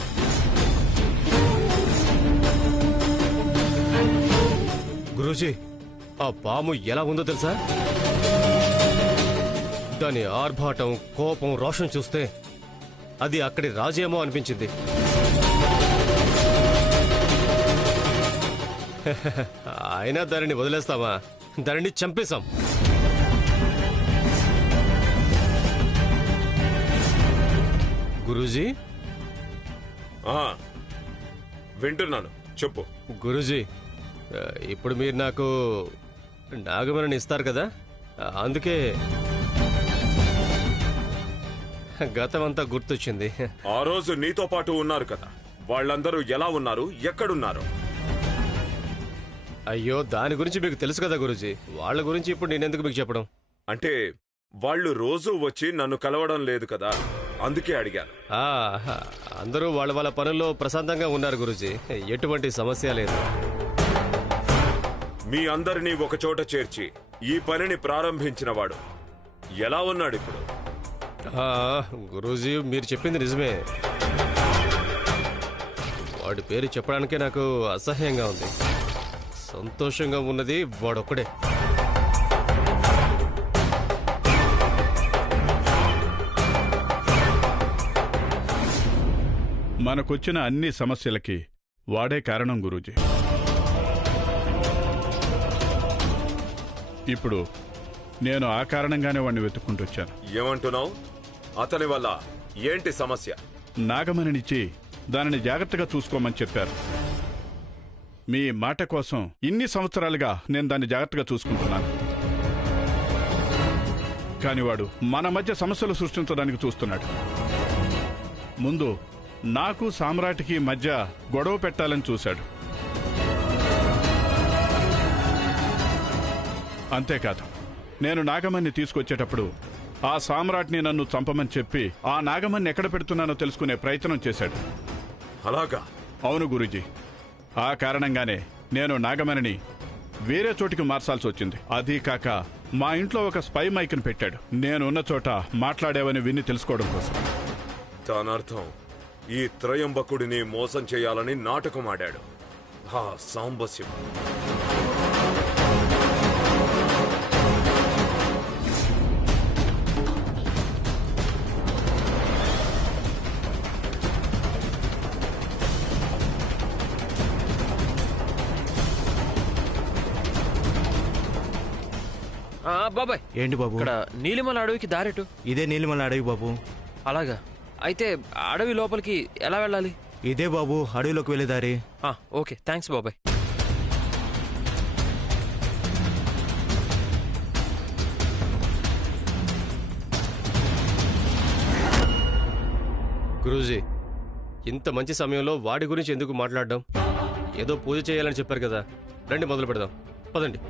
గురూజీ, ఆ పాము ఎలా ఉందో తెలుసా? దాని ఆర్భాటం, కోపం, రోషం చూస్తే అది అక్కడి రాజేమో అనిపించింది. అయినా దానిని వదిలేస్తామా? దానిని చంపేశాం. గురూజీ, వింటున్నాను, చెప్పు. గురూజీ, ఇప్పుడు మీరు నాకు నాగమణిని ఇస్తారు కదా, అందుకే గతమంతా గుర్తొచ్చింది. ఆ రోజు నీతో పాటు ఉన్నారు కదా, వాళ్ళందరూ ఎలా ఉన్నారు, ఎక్కడున్నారు? అయ్యో, దాని గురించి మీకు తెలుసు కదా గురూజీ. వాళ్ళ గురించి ఇప్పుడు నేనెందుకు మీకు చెప్పడం? అంటే వాళ్ళు రోజూ వచ్చి నన్ను కలవడం లేదు కదా, అందుకే అడిగాను. అందరూ వాళ్ళ వాళ్ళ పనుల్లో ప్రశాంతంగా ఉన్నారు గురూజీ, ఎటువంటి సమస్య లేదు. మీ అందరినీ ఒక చోట చేర్చి ఈ పనిని ప్రారంభించిన వాడు ఎలా ఉన్నాడు ఇప్పుడు? గురూజీ, మీరు చెప్పింది నిజమే. వాడి పేరు చెప్పడానికే నాకు అసహ్యంగా ఉంది. సంతోషంగా ఉన్నది వాడొక్కడే. మనకొచ్చిన అన్ని సమస్యలకి వాడే కారణం గురూజీ. ఇప్పుడు నేను ఆ కారణంగానే వాడిని వెతుక్కుంటొచ్చాను. ఏమంటున్నావు? అతని వల్ల ఏంటి సమస్య? నాగమణినిచ్చి దానిని జాగ్రత్తగా చూసుకోమని చెప్పారు. మీ మాట కోసం ఇన్ని సంవత్సరాలుగా నేను దాన్ని జాగ్రత్తగా చూసుకుంటున్నాను. కాని వాడు మన మధ్య సమస్యలు సృష్టించడానికి చూస్తున్నాడు. ముందు నాకు సామ్రాట్కి మధ్య గొడవ పెట్టాలని చూశాడు. అంతేకాదు, నేను నాగమణ్ణి తీసుకొచ్చేటప్పుడు ఆ సామ్రాట్ని నన్ను చంపమని చెప్పి ఆ నాగమణ్ణి ఎక్కడ పెడుతున్నానో తెలుసుకునే ప్రయత్నం చేశాడు. అలాగా? అవును గురూజీ. ఆ కారణంగానే నేను నాగమణిని వేరే చోటికి మార్చాల్సి వచ్చింది. అదీ కాక మా ఇంట్లో ఒక స్పై మైక్ని పెట్టాడు, నేనున్న చోట మాట్లాడేవని విని తెలుసుకోవడం కోసం. దానర్థం ఈ త్రయంబకుడిని మోసం చేయాలని నాటకం ఆడాడు ఆ సాంబశివ. బాబాయ్, ఏంటి బాబు? ఇక్కడ నీలిమల అడవికి దారెటు? ఇదే నీలిమల అడవి బాబు. అలాగా? అయితే అడవి లోపలికి ఎలా వెళ్ళాలి? ఇదే బాబు అడవిలోకి వెళ్ళే దారి. ఓకే, థ్యాంక్స్ బాబాయ్. గురూజీ, ఇంత మంచి సమయంలో వాడి గురించి ఎందుకు మాట్లాడడం? ఏదో పూజ చేయాలని చెప్పారు కదా, రండి మొదలు పెడదాం. పదండి.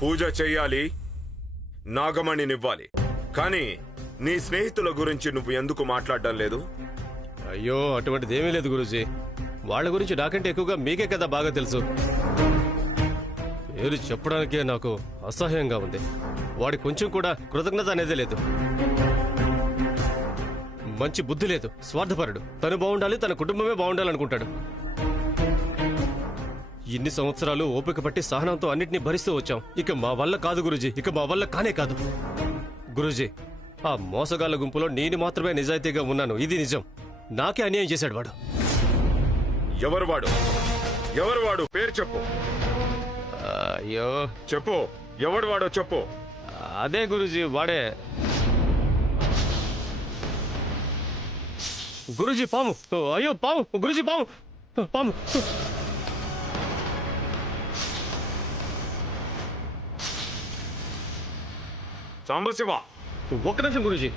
పూజ చెయ్యాలి, నాగమణినివ్వాలి. కానీ నీ స్నేహితుల గురించి నువ్వు ఎందుకు మాట్లాడడం లేదు? అయ్యో, అటువంటిదేమీ లేదు గురూజీ. వాళ్ళ గురించి నాకంటే ఎక్కువగా మీకే కదా బాగా తెలుసు. పేరు చెప్పడానికే నాకు అసహ్యంగా ఉంది. వాడి కొంచెం కూడా కృతజ్ఞత అనేదే లేదు. మంచి బుద్ధి లేదు, స్వార్థపరుడు. తను బాగుండాలి, తన కుటుంబమే బాగుండాలనుకుంటాడు. ఇన్ని సంవత్సరాలు ఓపిక పట్టి సహనంతో అన్నిటినీ భరిస్తూ వచ్చాం. ఇక మా వల్ల కాదు గురూజీ, ఇక మా వల్ల కానే కాదు. గురూజీ, ఆ మోసగాళ్ల గుంపులో నేను మాత్రమే నిజాయితీగా ఉన్నాను, ఇది నిజం. నాకే అన్యాయం చేశాడు వాడు. ఎవరు వాడు? ఎవరు వాడు? పేరు చెప్పు. అయ్యో, చెప్పు, ఎవడు వాడో చెప్పు. అదే గురూజీ, వాడే. గురూజీ, పాము. అయ్యో, పాము. గురూజీ, పాము. పాము. సాంబశివ, ఒక్క నిమిషం గురూజీ.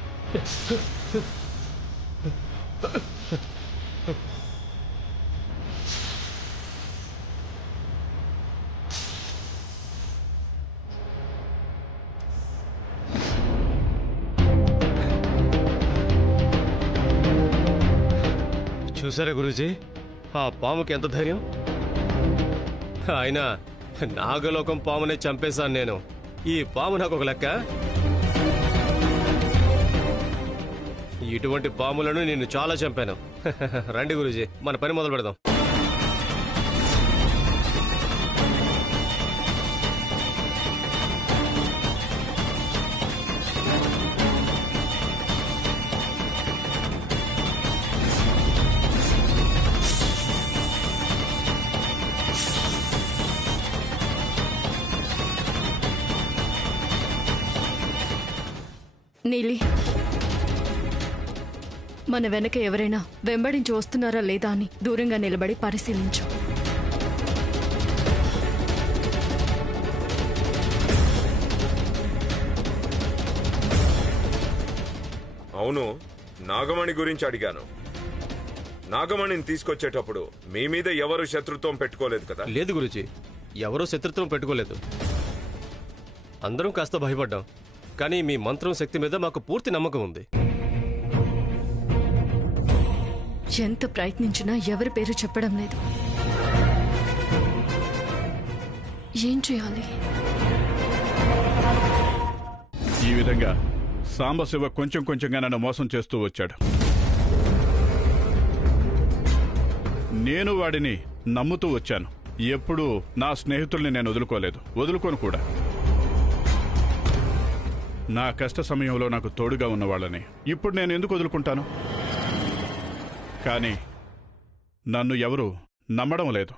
చూసారా గురూజీ, ఆ పాముకి ఎంత ధైర్యం? అయినా నాగలోకం పామునే చంపేశాను నేను. ఈ పాము నాకు ఒక లెక్క. ఇటువంటి పాములను నేను చాలా చంపాను. రండి గురూజీ, మన పని మొదలు పెడదాం. నీలి, మన వెనక ఎవరైనా వెంబడించి వస్తున్నారా లేదా అని దూరంగా నిలబడి పరిశీలించు. అవును, నాగమణి గురించి అడిగాను. నాగమణిని తీసుకొచ్చేటప్పుడు మీ మీద ఎవరు శత్రుత్వం పెట్టుకోలేదు కదా? లేదు గురూజీ, ఎవరూ శత్రుత్వం పెట్టుకోలేదు. అందరం కాస్త భయపడ్డాం, కానీ మీ మంత్రం శక్తి మీద మాకు పూర్తి నమ్మకం ఉంది. ఎంత ప్రయత్నించినా ఎవరి పేరు చెప్పడం లేదు. ఏం చేయాలి? ఈ విధంగా సాంబశివ కొంచెం కొంచెంగా నన్ను మోసం చేస్తూ వచ్చాడు. నేను వాడిని నమ్ముతూ వచ్చాను. ఎప్పుడూ నా స్నేహితుల్ని నేను వదులుకోను కూడా. నా కష్ట సమయంలో నాకు తోడుగా ఉన్న వాళ్ళని ఇప్పుడు నేను ఎందుకు వదులుకుంటాను? కానీ నన్ను ఎవరూ నమ్మడం లేదు.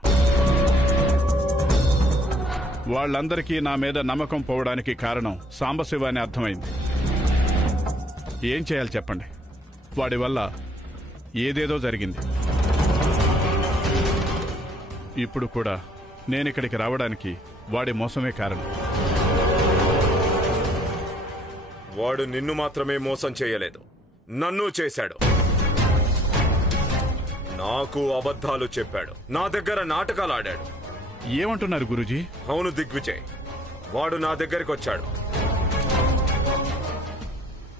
వాళ్ళందరికీ నా మీద నమ్మకం పోవడానికి కారణం సాంబశివ అని అర్థమైంది. ఏం చేయాలి చెప్పండి? వాడి వల్ల ఏదేదో జరిగింది. ఇప్పుడు కూడా నేనిక్కడికి రావడానికి వాడి మోసమే కారణం. వాడు నిన్ను మాత్రమే మోసం చేయలేదు, నన్ను చేశాడు. నాకు అబద్ధాలు చెప్పాడు, నా దగ్గర నాటకాలు ఆడాడు. ఏమంటున్నారు గురూజీ? అవును దిగ్విజయ్, వాడు నా దగ్గరికి వచ్చాడు.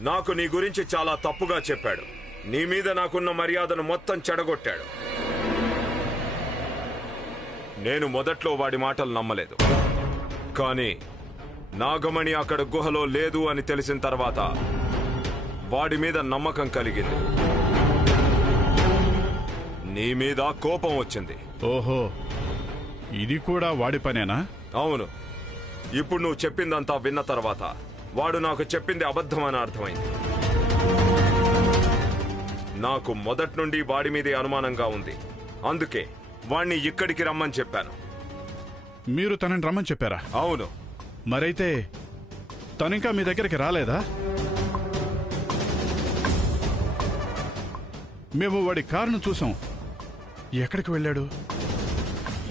నాకు నీ గురించి చాలా తప్పుగా చెప్పాడు. నీ మీద నాకున్న మర్యాదను మొత్తం చెడగొట్టాడు. నేను మొదట్లో వాడి మాటలు నమ్మలేదు, కానీ నాగమణి అక్కడ గుహలో లేదు అని తెలిసిన తర్వాత వాడి మీద నమ్మకం కలిగింది. నీ మీద కోపం వచ్చింది. ఓహో, ఇది కూడా వాడి పనేనా? అవును. ఇప్పుడు నువ్వు చెప్పిందంతా విన్న తర్వాత వాడు నాకు చెప్పింది అబద్ధమని అర్థమైంది. నాకు మొదటి నుండి వాడి మీదే అనుమానంగా ఉంది. అందుకే వాణ్ణి ఇక్కడికి రమ్మని చెప్పాను. మీరు తనని రమ్మని చెప్పారా? అవును. మరైతే తనింకా మీ దగ్గరికి రాలేదా? మేము వాడి కారును చూసాం. ఎక్కడికి వెళ్ళాడు?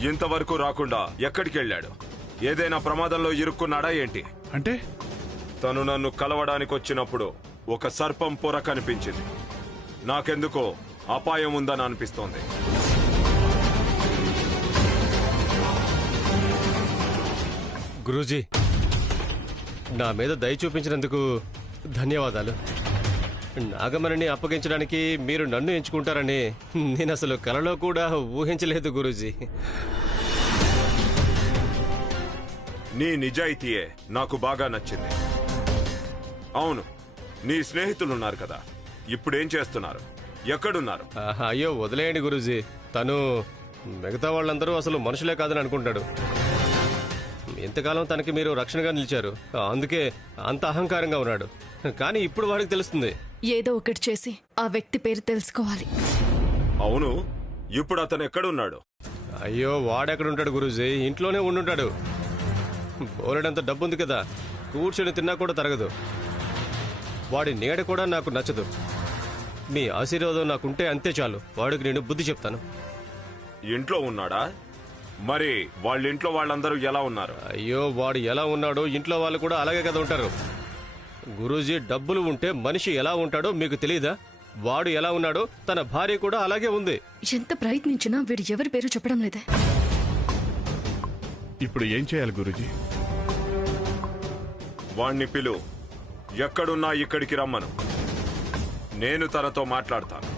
ఇంతవరకు రాకుండా ఎక్కడికి వెళ్ళాడు? ఏదైనా ప్రమాదంలో ఇరుక్కున్నాడా ఏంటి? అంటే తను నన్ను కలవడానికి వచ్చినప్పుడు ఒక సర్పం పొర కనిపించింది. నాకెందుకో అపాయం ఉందని అనిపిస్తోంది. గురూజీ, నా మీద దయ చూపించినందుకు ధన్యవాదాలు. నాగమణిని అప్పగించడానికి మీరు నన్ను ఎంచుకుంటారని నేను అసలు కలలో కూడా ఊహించలేదు గురూజీ. నీ నిజాయితీయే నాకు బాగా నచ్చింది. అవును, నీ స్నేహితులున్నారు కదా, ఇప్పుడేం చేస్తున్నారు? ఎక్కడున్నారు? అయ్యో వదిలేయండి గురూజీ, తను మిగతా వాళ్ళందరూ అసలు మనుషులే కాదని అనుకుంటాడు. ఇంతకాలం తనకి మీరు రక్షణగా నిలిచారు, అందుకే అంత అహంకారంగా ఉన్నాడు. కానీ ఇప్పుడు వాడికి తెలుస్తుంది. ఏదో ఒకటి చేసి ఆ వ్యక్తి పేరు తెలుసుకోవాలి. అవును, ఇప్పుడు అతను ఎక్కడున్నాడు? అయ్యో వాడెక్కడుంటాడు గురూజీ, ఇంట్లోనే ఉండుంటాడు. బోలెడంత డబ్బుంది కదా, కూర్చొని తిన్నా కూడా తరగదు. వాడి నీడ కూడా నాకు నచ్చదు. మీ ఆశీర్వాదం నాకుంటే అంతే చాలు. వాడికి నేను బుద్ధి చెప్తాను. ఇంట్లో ఉన్నాడా? మరి వాళ్ళింట్లో వాళ్ళందరూ ఎలా ఉన్నారు? అయ్యో వాడు ఎలా ఉన్నాడో ఇంట్లో వాళ్ళు కూడా అలాగే కదా ఉంటారు. గురూజీ, డబ్బులు ఉంటే మనిషి ఎలా ఉంటాడో మీకు తెలియదా? వాడు ఎలా ఉన్నాడో తన భార్య కూడా అలాగే ఉంది. ఎంత ప్రయత్నించినా వీడు ఎవరి పేరు చెప్పడం లేదే. ఇప్పుడు ఏం చేయాలి గురూజీ? వాణ్ణి పిలు, ఎక్కడున్నా ఇక్కడికి రమ్మను. నేను తనతో మాట్లాడతాను.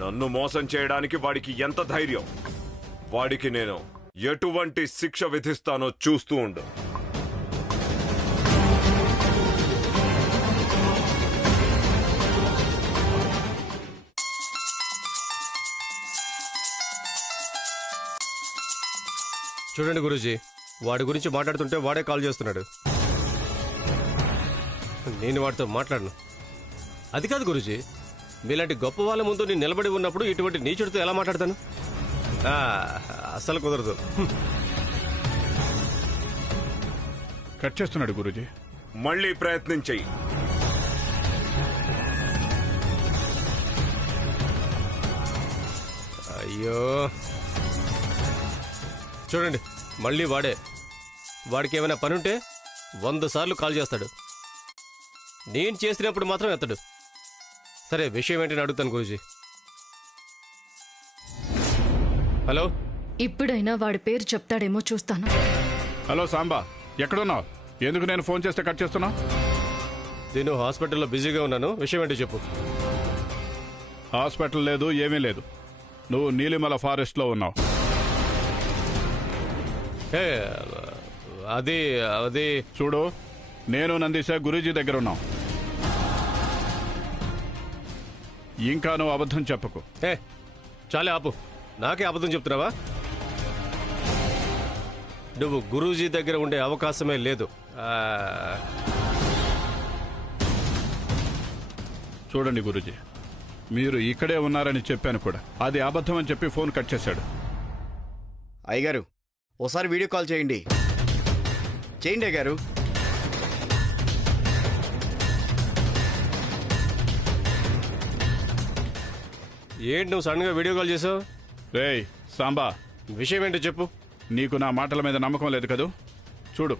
నన్ను మోసం చేయడానికి వాడికి ఎంత ధైర్యం! వాడికి నేను ఎటువంటి శిక్ష విధిస్తానో చూస్తూ ఉండు. చూడండి గురూజీ, వాడి గురించి మాట్లాడుతుంటే వాడే కాల్ చేస్తున్నాడు. నేను వాడితో మాట్లాడను. అది కాదు గురూజీ, మీలాంటి గొప్ప వాళ్ళ ముందు నేను నిలబడి ఉన్నప్పుడు ఇటువంటి నీచుడితో ఎలా మాట్లాడతాను? అస్సలు కుదరదు. కట్ చేస్తున్నాడు గురూజీ. మళ్ళీ ప్రయత్నం చెయ్యి. అయ్యో చూడండి, మళ్ళీ వాడికి ఏమైనా పనుంటే 100 సార్లు కాల్ చేస్తాడు. నేను చేసినప్పుడు మాత్రం ఎత్తడు. సరే, విషయం ఏంటని అడుగుతాను గురూజీ. హలో, ఇప్పుడైనా వాడి పేరు చెప్తాడేమో చూస్తాను. హలో సాంబా, ఎక్కడున్నావు? ఎందుకు నేను ఫోన్ చేస్తే కట్ చేస్తున్నావు? నేను హాస్పిటల్లో బిజీగా ఉన్నాను. విషయం ఏంటో చెప్పు. హాస్పిటల్ లేదు, ఏమీ లేదు. నువ్వు నీలిమల ఫారెస్ట్లో ఉన్నావు. అది చూడు, నేను నందీశ గురూజీ దగ్గర ఉన్నాం. ఇంకా నువ్వు అబద్ధం చెప్పకు. చాలే ఆపు. నాకే అబద్ధం చెప్తున్నావా? నువ్వు గురూజీ దగ్గర ఉండే అవకాశమే లేదు. చూడండి గురూజీ, మీరు ఇక్కడే ఉన్నారని చెప్పాను కూడా. అది అబద్ధం అని చెప్పి ఫోన్ కట్ చేశాడు. అయ్యగారు, ఓసారి వీడియో కాల్ చేయండి. చేయండి అయ్యగారు. ఏంటి నువ్వు సడన్గా వీడియో కాల్ చేసావు? రేయ్ సాంబా, విషయం ఏంటో చెప్పు. నీకు నా మాటల మీద నమ్మకం లేదు కదూ? చూడు,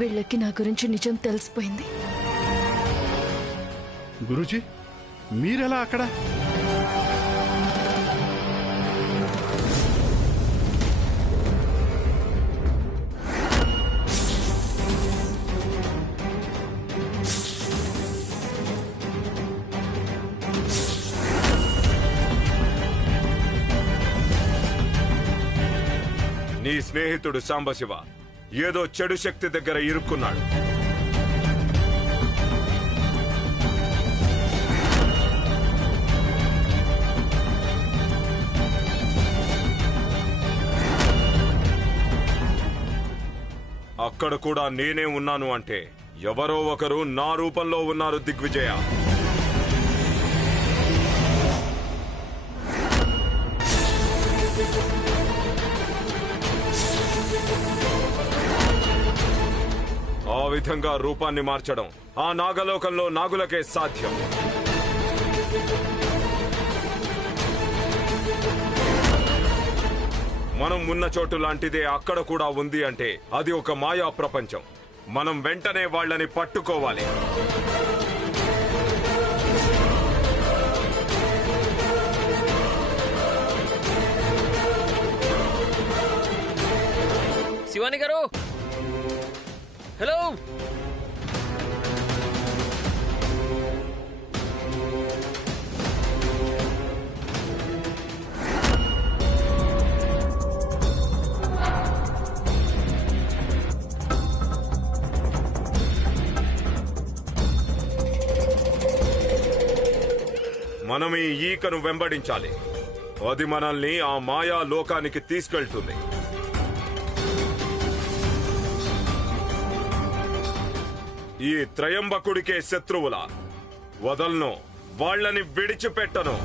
వీళ్ళకి నా గురించి నిజం తెలిసిపోయింది. గురూజీ మీరెలా అక్కడ? నీ స్నేహితుడు సాంబశివ ఏదో చెడు శక్తి దగ్గర ఇరుక్కున్నాడు. అక్కడ కూడా నేనే ఉన్నాను అంటే ఎవరో ఒకరు నా రూపంలో ఉన్నారు దిగ్విజయ. ఆ విధంగా రూపాన్ని మార్చడం ఆ నాగలోకంలో నాగులకే సాధ్యం. మనం ఉన్న చోటు లాంటిదే అక్కడ కూడా ఉంది అంటే అది ఒక మాయా ప్రపంచం. మనం వెంటనే వాళ్ళని పట్టుకోవాలి. శివాని గారు, హలో. మనం ఈ ఈకను వెంబడించాలి. అది మనల్ని ఆ మాయా లోకానికి తీసుకెళ్తుంది. ఈ త్రయంబకుడికే శత్రువుల వదలను, వాళ్ళని విడిచిపెట్టను.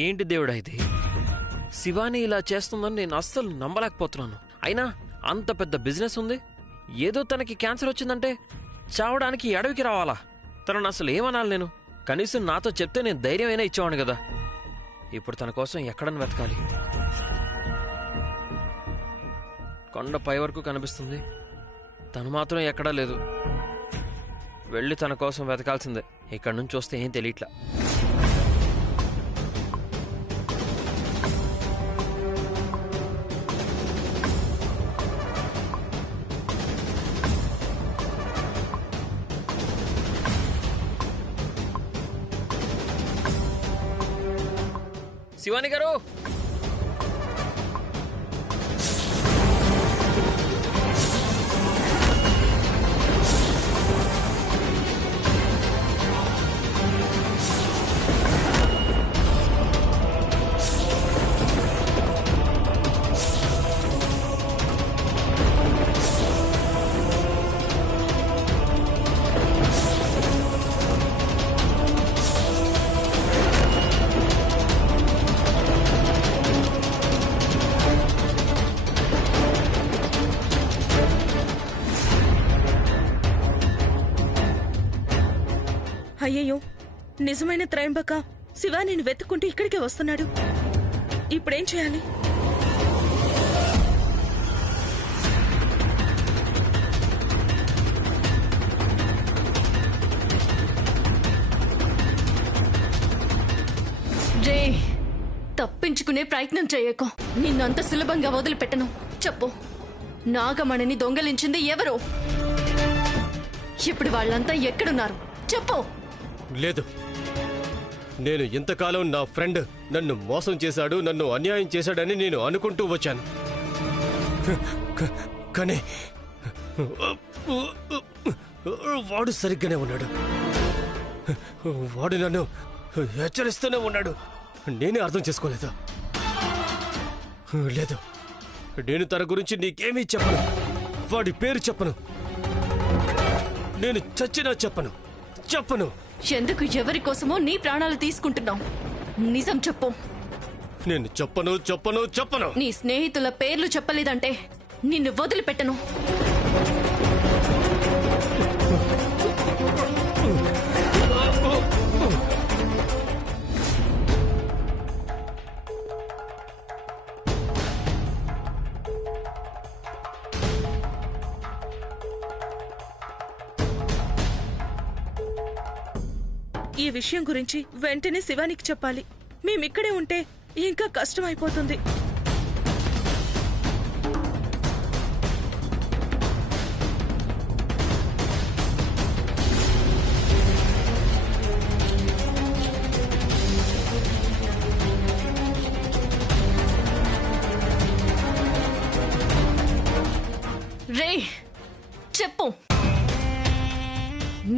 ఏంటి దేవుడా ఇది? శివాని ఇలా చేస్తుందని నేను అస్సలు నమ్మలేకపోతున్నాను. అయినా అంత పెద్ద బిజినెస్ ఉంది, ఏదో తనకి క్యాన్సర్ వచ్చిందంటే చావడానికి ఈ అడవికి రావాలా? తనను అసలు ఏమనాలి నేను? కనీసం నాతో చెప్తే నేను ధైర్యం అయినా ఇచ్చేవాడిని కదా. ఇప్పుడు తన కోసం ఎక్కడని వెతకాలి? కొండ పై వరకు కనిపిస్తుంది, తను మాత్రం ఎక్కడా లేదు. వెళ్ళి తన కోసం వెతకాల్సిందే. ఇక్కడి నుంచి చూస్తే ఏం తెలియట్లా. శివాని గారు, అయ్యయ్యో, నిజమైన త్రయంబక శివానిని వెతుక్కుంటూ ఇక్కడికే వస్తున్నాడు. ఇప్పుడేం చేయాలి? రే, తప్పించుకునే ప్రయత్నం చేయకు. నిన్నంత సులభంగా వదిలిపెట్టను. చెప్పు, నాగమణిని దొంగలించింది ఎవరు? ఇప్పుడు వాళ్ళంతా ఎక్కడున్నారు? చెప్పు. లేదు, నేను ఇంతకాలం నా ఫ్రెండ్ నన్ను మోసం చేశాడు, నన్ను అన్యాయం చేశాడని నేను అనుకుంటూ వచ్చాను. కానీ వాడు సరిగ్గానే ఉన్నాడు. వాడు నన్ను హెచ్చరిస్తూనే ఉన్నాడు. నేనే అర్థం చేసుకోలేదు. లేదు, నేను తన గురించి నీకేమీ చెప్పను. వాడి పేరు చెప్పను. నేను చచ్చినా చెప్పను. ఎందుకు? ఎవరి కోసమో నీ ప్రాణాలు తీసుకుంటున్నావు. నిజం చెప్పు. నేను చెప్పను. నీ స్నేహితుల పేర్లు చెప్పలేదంటే నిన్ను వదిలిపెట్టను. ఈ విషయం గురించి వెంటనే శివానికి చెప్పాలి. మేమిక్కడే ఉంటే ఇంకా కష్టం అయిపోతుంది. రే, చెప్పు.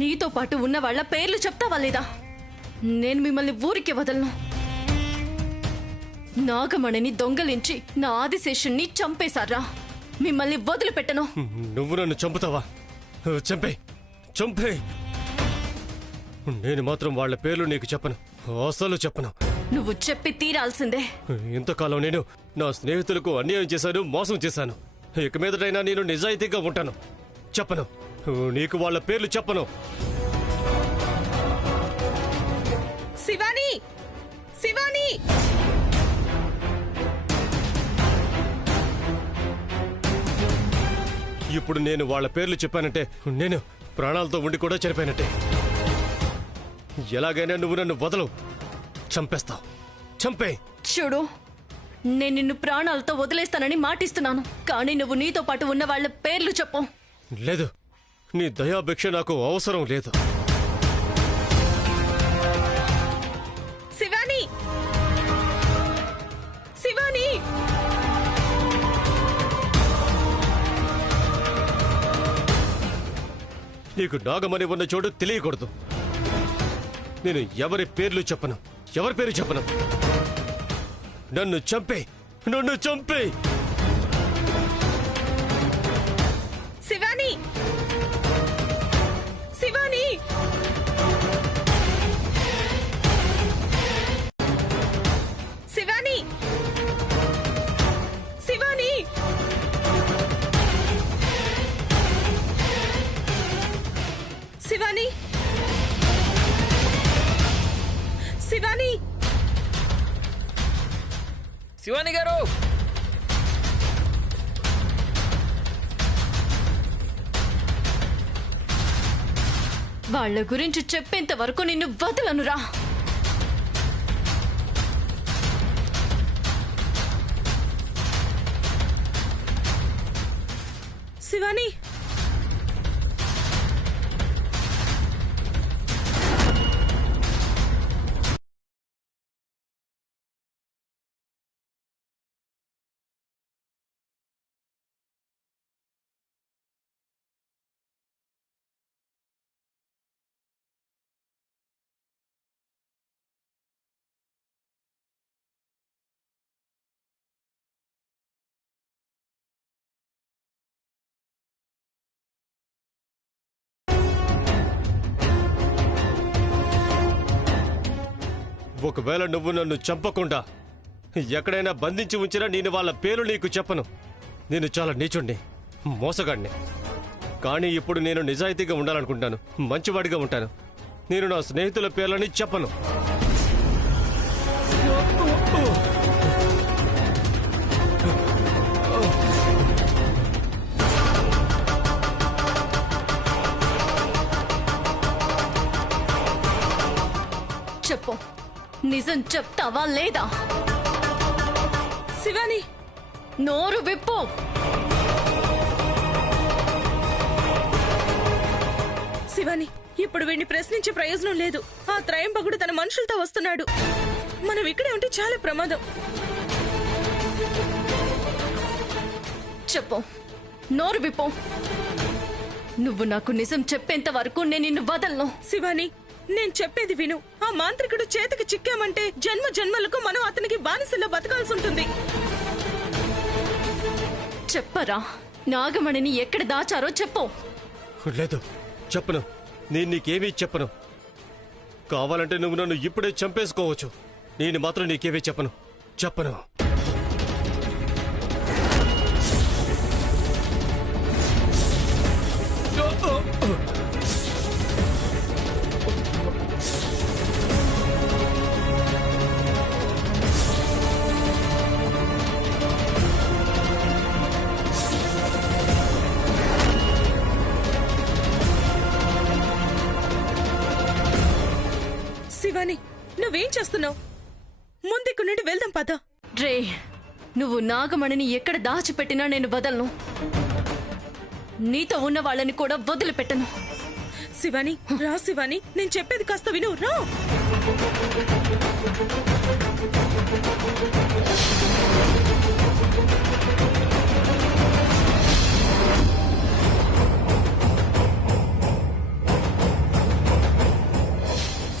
నీతో పాటు ఉన్న వాళ్ళ పేర్లు చెప్తావా లేదా? నేను మిమ్మల్ని ఊరికి వదలను. నాగమణిని దొంగలించి నా ఆదిశేషుణ్ణి చంపేశారా? మిమ్మల్ని వదిలిపెట్టను. నువ్వు నన్ను చంపుతావా? చంపే. నేను మాత్రం వాళ్ళ పేర్లు నీకు చెప్పను. అసలు చెప్పను. నువ్వు చెప్పి తీరాల్సిందే. ఇంతకాలం నేను నా స్నేహితులకు అన్యాయం చేశాను, మోసం చేశాను. ఇక మీదటైనా నేను నిజాయితీగా ఉంటాను. చెప్పను. నీకు వాళ్ళ పేర్లు చెప్పను. శివాని! శివాని! ఇప్పుడు నేను వాళ్ళ పేర్లు చెప్పానంటే నేను ప్రాణాలతో ఉండి కూడా చనిపోయినట్టే. ఎలాగైనా నువ్వు నన్ను వదలు. చంపేస్తావు. చంపే. చూడు, నేను నిన్ను ప్రాణాలతో వదిలేస్తానని మాటిస్తున్నాను. కానీ నువ్వు నీతో పాటు ఉన్న వాళ్ళ పేర్లు చెప్పు. లేదు, నీ దయాభిక్ష నాకు అవసరం లేదు. శివాని! శివాని! నీకు నాగమణి ఉన్న చోటు తెలియకూడదు. నేను ఎవరి పేర్లు చెప్పను. ఎవరి పేరు చెప్పను. నన్ను చంపే. శివాని! శివాని! శివాని! శివాని శివాని గారు వాళ్ళ గురించి చెప్పేంత వరకు నిన్ను వదలనురా. శివాని ఒకవేళ నువ్వు నన్ను చంపకుండా ఎక్కడైనా బంధించి ఉంచినా నేను వాళ్ళ పేరు నీకు చెప్పను. నేను చాలా నీచుణ్ణి, మోసగాడిని. కానీ ఇప్పుడు నేను నిజాయితీగా ఉండాలనుకుంటాను, మంచివాడిగా ఉంటాను. నేను నా స్నేహితుల పేర్లని చెప్పను. చెప్పు, నిజం చెప్తావా లేదా? శివాని నోరు విప్పు. శివాని ఇప్పుడు వీడిని ప్రశ్నించే ప్రయోజనం లేదు. ఆ త్రయంబకుడు తన మనుషులతో వస్తున్నాడు. మనం ఇక్కడే ఉంటే చాలా ప్రమాదం. చెప్పు, నోరు విప్పు. నువ్వు నాకు నిజం చెప్పేంత వరకు నేను నిన్ను వదలను. శివాని నేను చెప్పేది విను. ఆ మాంత్రికుడు చేతికి చిక్కామంటే జన్మ జన్మలకు మనం అతనికి బానిసలా బతకాల్సి ఉంటుంది. చెప్పరా, నాగమణిని ఎక్కడ దాచారో చెప్పు. లేదు, చెప్పను. నేను నీకేమీ చెప్పను. కావాలంటే నువ్వు నన్ను ఇప్పుడే చంపేసుకోవచ్చు. నేను మాత్రం నీకేమీ చెప్పను. శివాని నువ్వేం చేస్తున్నావు? ముందుకు నుండి వెళ్దాం పద. రే, నువ్వు నాగమణిని ఎక్కడ దాచిపెట్టినా నేను వదలను. నీతో ఉన్న వాళ్ళని కూడా వదిలిపెట్టను. శివాని రా. శివాని నేను చెప్పేది కాస్త విను. రా.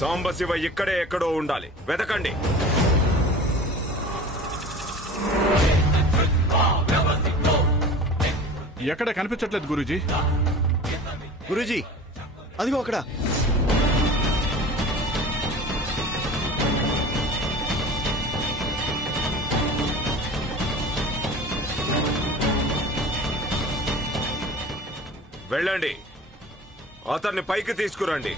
సాంబశివ ఇక్కడే ఎక్కడో ఉండాలి, వెతకండి. ఎక్కడ కనిపించట్లేదు గురూజీ. గురూజీ అదిగో అక్కడ. వెళ్ళండి, అతన్ని పైకి తీసుకురండి.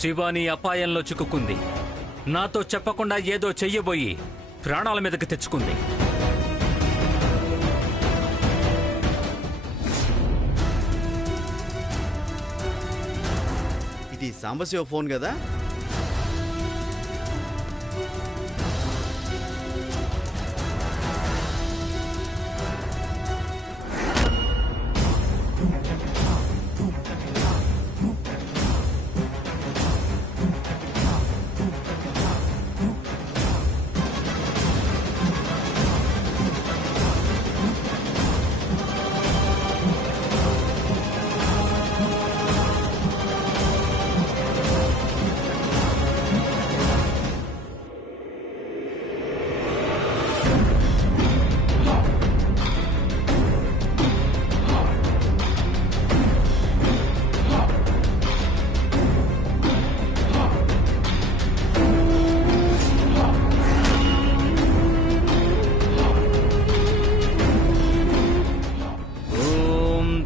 శివాని అపాయంలో చిక్కుకుంది. నాతో చెప్పకుండా ఏదో చెయ్యబోయి ప్రాణాల మీదకి తెచ్చుకుంది. ఇది సాంబశివ ఫోన్ కదా?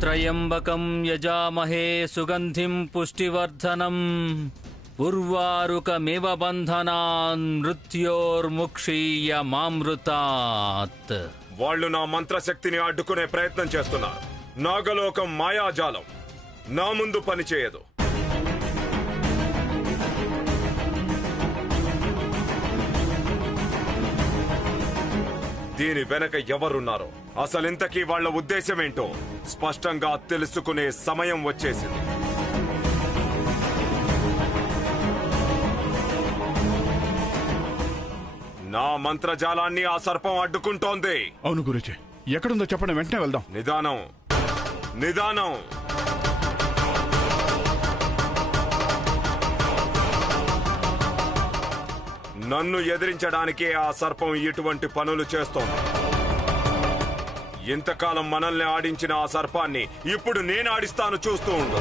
త్రయంబకం యజామహే సుగంధిం పుష్టివర్ధనం ఉర్వారుకమివ బంధనాన్ మృత్యోర్ముక్షీయమామృతాత్. వాళ్ళు నా మంత్రశక్తిని అడ్డుకునే ప్రయత్నం చేస్తున్నారు. నాగలోకం మాయాజాలం నా ముందు పనిచేయదు. దీని వెనక ఎవరున్నారో, అసలింతకీ వాళ్ళ ఉద్దేశమేంటో స్పష్టంగా తెలుసుకునే సమయం వచ్చేసింది. నా మంత్రజాలాన్ని ఆ సర్పం అడ్డుకుంటోంది. అవును గురుజీ, ఎక్కడుందో చెప్పండి, వెంటనే వెళ్దాం. నిదానం, నిదానం. నన్ను ఎదిరించడానికే ఆ సర్పం ఇటువంటి పనులు చేస్తోంది. ఇంతకాలం మనల్ని ఆడించిన ఆ సర్పాన్ని ఇప్పుడు నేను ఆడిస్తాను, చూస్తూ ఉండు.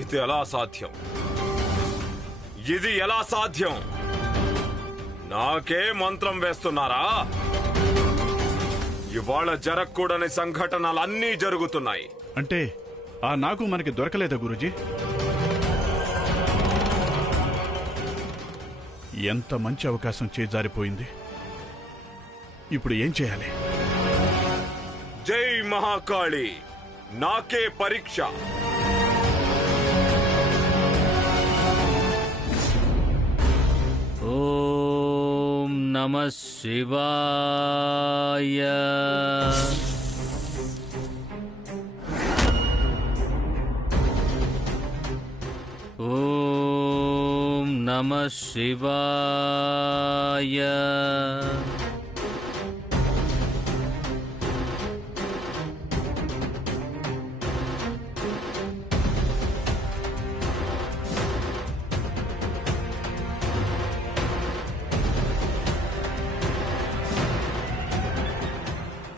ఇది ఎలా సాధ్యం? ఇది ఎలా సాధ్యం? నాకే మంత్రం వేస్తున్నారా? ఇవాళ జరగకూడని సంఘటనలన్నీ జరుగుతున్నాయి. అంటే ఆ నాగు మనకి దొరకలేదా గురూజీ? ఎంత మంచి అవకాశం చేజారిపోయింది. ఇప్పుడు ఏం చేయాలి? జై మహాకాళి, నాకే పరీక్ష. ఓం నమః శివాయ. ఓం నమః శివాయ.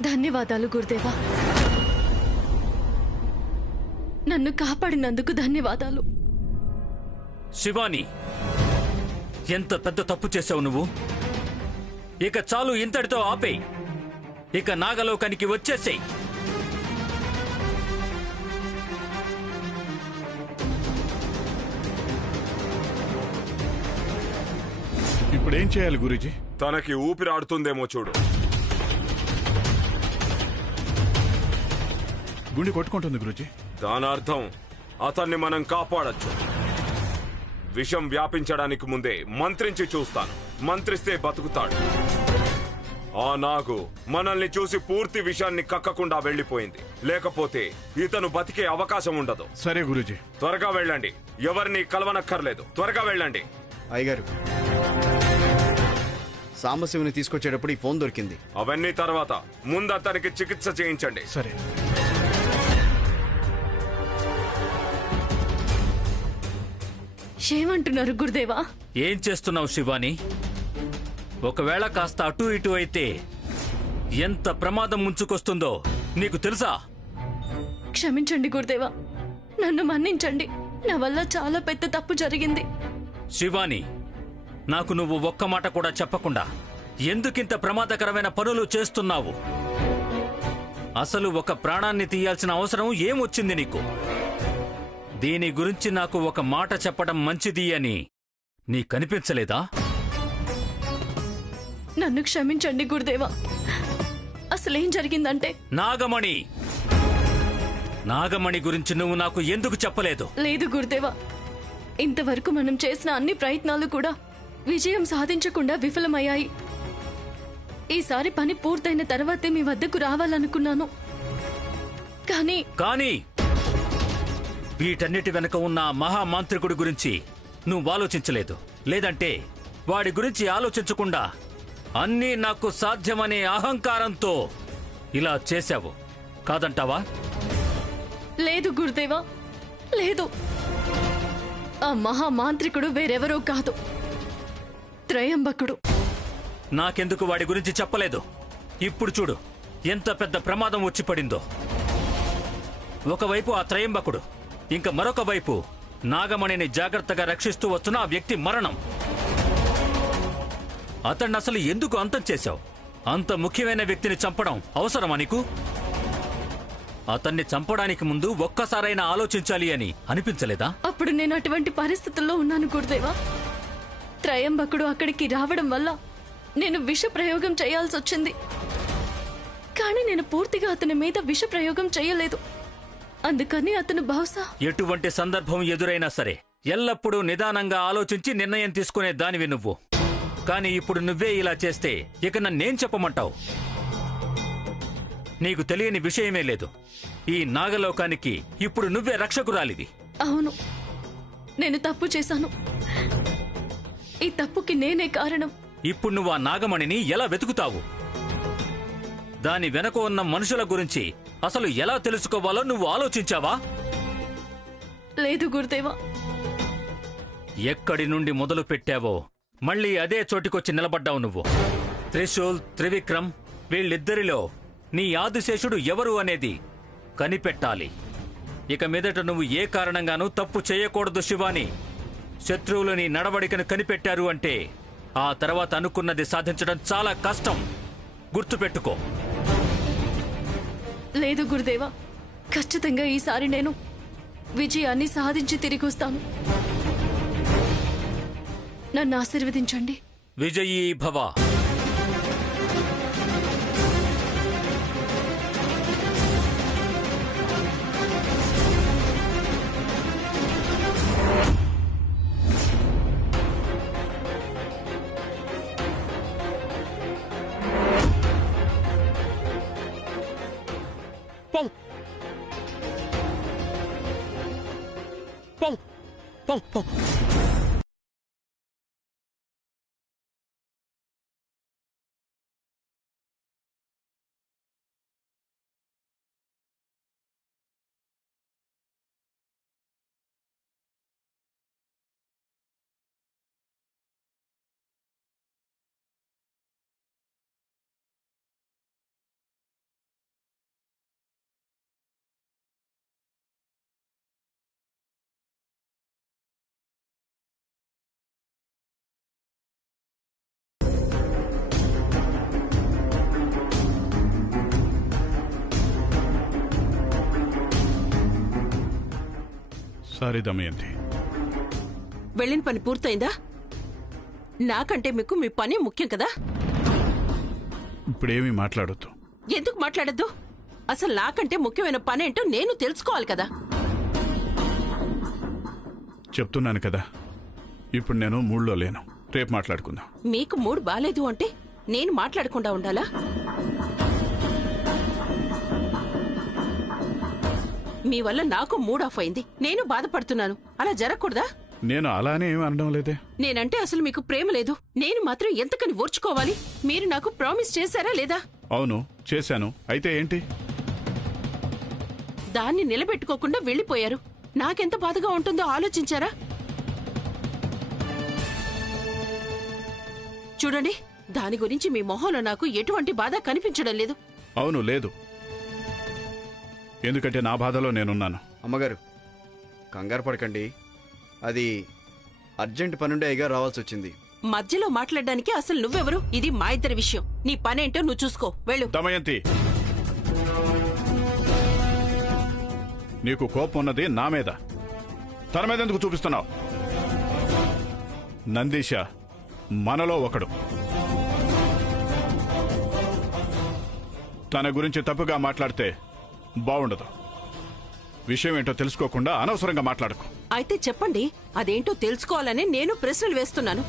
ధన్యవాదాలు గురుదేవా. నన్ను కాపాడినందుకు ధన్యవాదాలు. శివాని, ఎంత పెద్ద తప్పు చేశావు నువ్వు. ఇక చాలు, ఇంతటితో ఆపేయి. ఇక నాగలోకానికి వచ్చేసేయ్. ఇప్పుడేం చేయాలి గురూజీ? తనకి ఊపిరాడుతుందేమో చూడు. గుండె కొట్టుకుంటుంది గురూజీ. దాని అర్థం అతన్ని మనం కాపాడొచ్చు. విషం వ్యాపించడానికి ముందే మంత్రించి చూస్తాను. మంత్రిస్తే బతుకుతాడు. ఆ నాగు మనల్ని చూసి పూర్తి విషయాన్ని కక్కకుండా వెళ్లిపోయింది. లేకపోతే ఇతను బతికే అవకాశం ఉండదు. సరే గురూజీ. త్వరగా వెళ్ళండి. ఎవరిని కలవనక్కర్లేదు. త్వరగా వెళ్ళండి. అయ్యగారు, సాంబశివుని తీసుకొచ్చేటప్పుడు ఈ ఫోన్ దొరికింది. అవన్నీ తర్వాత, ముందు అతనికి చికిత్స చేయించండి. సరే. ఏమంటున్నారు గురుదేవా? ఏం చేస్తున్నావు శివాని? ఒకవేళ కాస్త అటు ఇటు అయితే ఎంత ప్రమాదం ముంచుకొస్తుందో నీకు తెలుసా? క్షమించండి గురుదేవా, నన్ను మన్నించండి. నా వల్ల చాలా పెద్ద తప్పు జరిగింది. శివాని, నాకు నువ్వు ఒక్క మాట కూడా చెప్పకుండా ఎందుకింత ప్రమాదకరమైన పనులు చేస్తున్నావు? అసలు ఒక ప్రాణాన్ని తీయాల్సిన అవసరం ఏమొచ్చింది నీకు? దీని గురించి నాకు ఒక మాట చెప్పడం మంచిది అని నీకనిపించలేదా? నన్ను క్షమించండి గురుదేవా. అసలేం జరిగిందంటే, నాగమణి గురించి నువ్వు నాకు ఎందుకు చెప్పలేదు? లేదు గురుదేవా, ఇంతవరకు మనం చేసిన అన్ని ప్రయత్నాలు కూడా విజయం సాధించకుండా విఫలమయ్యాయి. ఈసారి పని పూర్తయిన తర్వాతే మీ వద్దకు రావాలనుకున్నాను. కానీ వీటన్నిటి వెనక ఉన్న మహామాంత్రికుడి గురించి నువ్వు ఆలోచించలేదు. లేదంటే వాడి గురించి ఆలోచించకుండా అన్నీ నాకు సాధ్యమనే అహంకారంతో ఇలా చేశావు కాదంటావా? లేదు గురుదేవా, లేదు. ఆ మహామాంత్రికుడు వేరెవరో కాదు, త్రయంబకుడు. నాకెందుకు వాడి గురించి చెప్పలేదు? ఇప్పుడు చూడు ఎంత పెద్ద ప్రమాదం వచ్చి పడిందో. ఒకవైపు ఆ త్రయంబకుడు, ఇంకా మరొక వైపు నాగమణిని జాగ్రత్తగా రక్షిస్తూ వస్తున్న ఆ వ్యక్తి మరణం. అతన్ని అసలు ఎందుకు అంతం చేశావు? అంత ముఖ్యమైన వ్యక్తిని చంపడం అవసరమా నీకు? అతన్ని చంపడానికి ముందు ఒక్కసారైనా ఆలోచించాలి అని అనిపించలేదా? అప్పుడు నేను అటువంటి పరిస్థితుల్లో ఉన్నాను గురుదేవా. త్రయంబకుడు అక్కడికి రావడం వల్ల నేను విష ప్రయోగం చేయాల్సి వచ్చింది. కానీ నేను పూర్తిగా అతని మీద విష ప్రయోగం చేయలేదు. అందుకని అతను బహుశా... ఎటువంటి సందర్భం ఎదురైనా సరే ఎల్లప్పుడూ నిదానంగా ఆలోచించి నిర్ణయం తీసుకునే దానివి నువ్వు. కానీ ఇప్పుడు నువ్వే ఇలా చేస్తే ఇక నన్నేం చెప్పమంటావు? నీకు తెలియని విషయమే లేదు. ఈ నాగలోకానికి ఇప్పుడు నువ్వే రక్షకురాలివి. అవును, నేను తప్పు చేశాను. ఈ తప్పుకి నేనే కారణం. ఇప్పుడు నువ్వు ఆ నాగమణిని ఎలా వెతుకుతావు? దాని వెనక ఉన్న మనుషుల గురించి అసలు ఎలా తెలుసుకోవాలో నువ్వు ఆలోచించావా? లేదు గురుదేవా. ఎక్కడి నుండి మొదలు పెట్టావో మళ్ళీ అదే చోటికొచ్చి నిలబడ్డావు నువ్వు. త్రిశూల్, త్రివిక్రమ్ వీళ్ళిద్దరిలో నీ ఆదిశేషుడు ఎవరు అనేది కనిపెట్టాలి. ఇక మీదట నువ్వు ఏ కారణంగానూ తప్పు చేయకూడదు శివాని. శత్రువులు నీ నడవడికను కనిపెట్టారు అంటే ఆ తర్వాత అనుకున్నది సాధించడం చాలా కష్టం. గుర్తుపెట్టుకో. లేదు గురుదేవా, ఖచ్చితంగా ఈసారి నేను విజయాన్ని సాధించి తిరిగి వస్తాను. నన్ను ఆశీర్వదించండి. విజయీ భవ. సారీ దమయంతి. వెళ్ళిన పని పూర్తయిందా? నాకంటే మీకు మీ పని ముఖ్యం కదా. ఇప్పుడేమీ మాట్లాడొద్దు. ఎందుకు మాట్లాడద్దు? అసలు నాకంటే ముఖ్యమైన పని ఏంటో నేను తెలుసుకోవాలి కదా. చెప్తున్నాను కదా, ఇప్పుడు నేను మూడ్లో లేను. రేపు మాట్లాడుకుందాం. మీకు మూడు బాలేదు అంటే నేను మాట్లాడకుండా ఉండాలా? మీ వల్ల నాకు మూడ్ ఆఫ్ అయింది. నేను బాధపడుతున్నాను. అలా జరగకూడదా? నేను అలానే ఏమి అనడం లేదే. నేనంటే అసలు మీకు ప్రేమ లేదు. నేను మాత్రం ఎంతకని ఓర్చుకోవాలి? మీరు నాకు ప్రామిస్ చేశారా లేదా? అవును, చేశాను. అయితే ఏంటి? దాన్ని నిలబెట్టుకోకుండా వెళ్ళిపోయారు. నాకెంత బాధగా ఉంటుందో ఆలోచించారా? చూడండి, దాని గురించి మీ మొహంలో నాకు ఎటువంటి బాధ కనిపించడం లేదు. అవును, లేదు. ఎందుకంటే నా బాధలో నేనున్నాను. అమ్మగారు, కంగారు పడకండి. అది అర్జెంట్ పనుండే అయ్యగా రావాల్సి వచ్చింది. మధ్యలో మాట్లాడడానికి అసలు నువ్వెవరు? ఇది మా ఇద్దరి విషయం. నీ పనేంటో నువ్వు చూసుకో. వెళ్ళు. దమయంతి, నీకు కోపం ఉన్నది నా మీద. తన మీద ఎందుకు చూపిస్తున్నావు? నందీశ మనలో ఒకడు. తన గురించి తప్పుగా మాట్లాడితే బాగుండదు. విషయం ఏంటో తెలుసుకోకుండా అనవసరంగా మాట్లాడకు. అయితే చెప్పండి, అదేంటో తెలుసుకోవాలని నేను ప్రశ్నలు వేస్తున్నాను.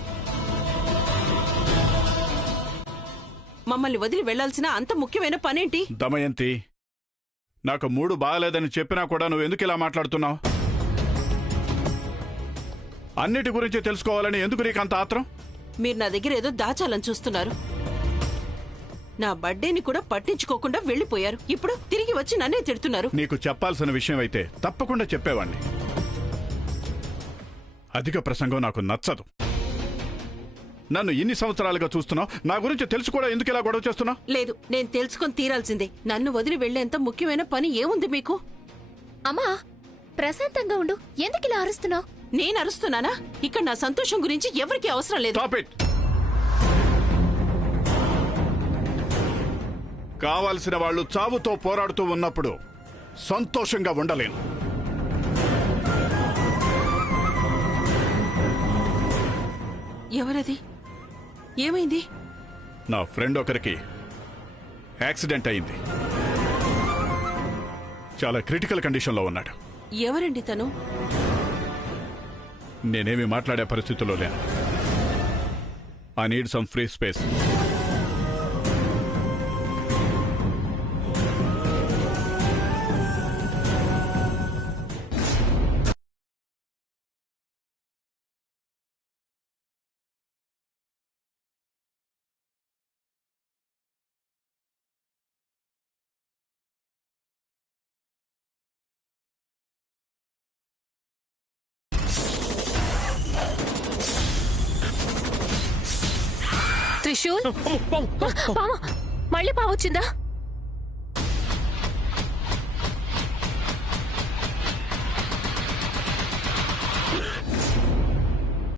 మమ్మల్ని వదిలి వెళ్లాల్సిన అంత ముఖ్యమైన పనేంటి? దమయంతి, నాకు మూడు బాగాలేదని చెప్పినా కూడా నువ్వు ఎందుకు ఇలా మాట్లాడుతున్నావు? అన్నిటి గురించి తెలుసుకోవాలని ఎందుకు నీకు అంత ఆత్రం? మీరు నా దగ్గర ఏదో దాచాలని చూస్తున్నారు. నా బర్త్డేని కూడా పట్టించుకోకుండా వెళ్లిపోయారు. ఇప్పుడు తిరిగి వచ్చి నన్నే తిడుతున్నారు. నీకు చెప్పాల్సిన విషయం అయితే తప్పకుండా చెప్పేవాణ్ణి. అధిక ప్రసంగం నాకు నచ్చదు. నన్ను ఇన్ని సంవత్సరాలుగా చూస్తున్నావు. నా గురించి తెలుసు కూడా ఎందుకు ఇలా గొడవ చేస్తున్నావు? లేదు, నేను తెలుసుకొని తీరాల్సిందే. నన్ను వదిలి వెళ్లేంత ముఖ్యమైన పని ఏముంది మీకు? అమ్మా, ప్రశాంతంగా ఉండు. ఎందుకు ఇలా అరుస్తున్నావు? నేను అరుస్తున్నానా? ఇక్కడ నా సంతోషం గురించి ఎవరికీ అవసరం లేదు. కావాల్సిన వాళ్ళు చావుతో పోరాడుతూ ఉన్నప్పుడు సంతోషంగా ఉండలేను. ఎవరది? ఏమైంది? నా ఫ్రెండ్ ఒకరికి యాక్సిడెంట్ అయింది. చాలా క్రిటికల్ కండిషన్లో ఉన్నాడు. ఎవరండి తను? నేనేమి మాట్లాడే పరిస్థితుల్లో లేను. I need some free space. Trishul, మళ్ళీ పావొచ్చిందా?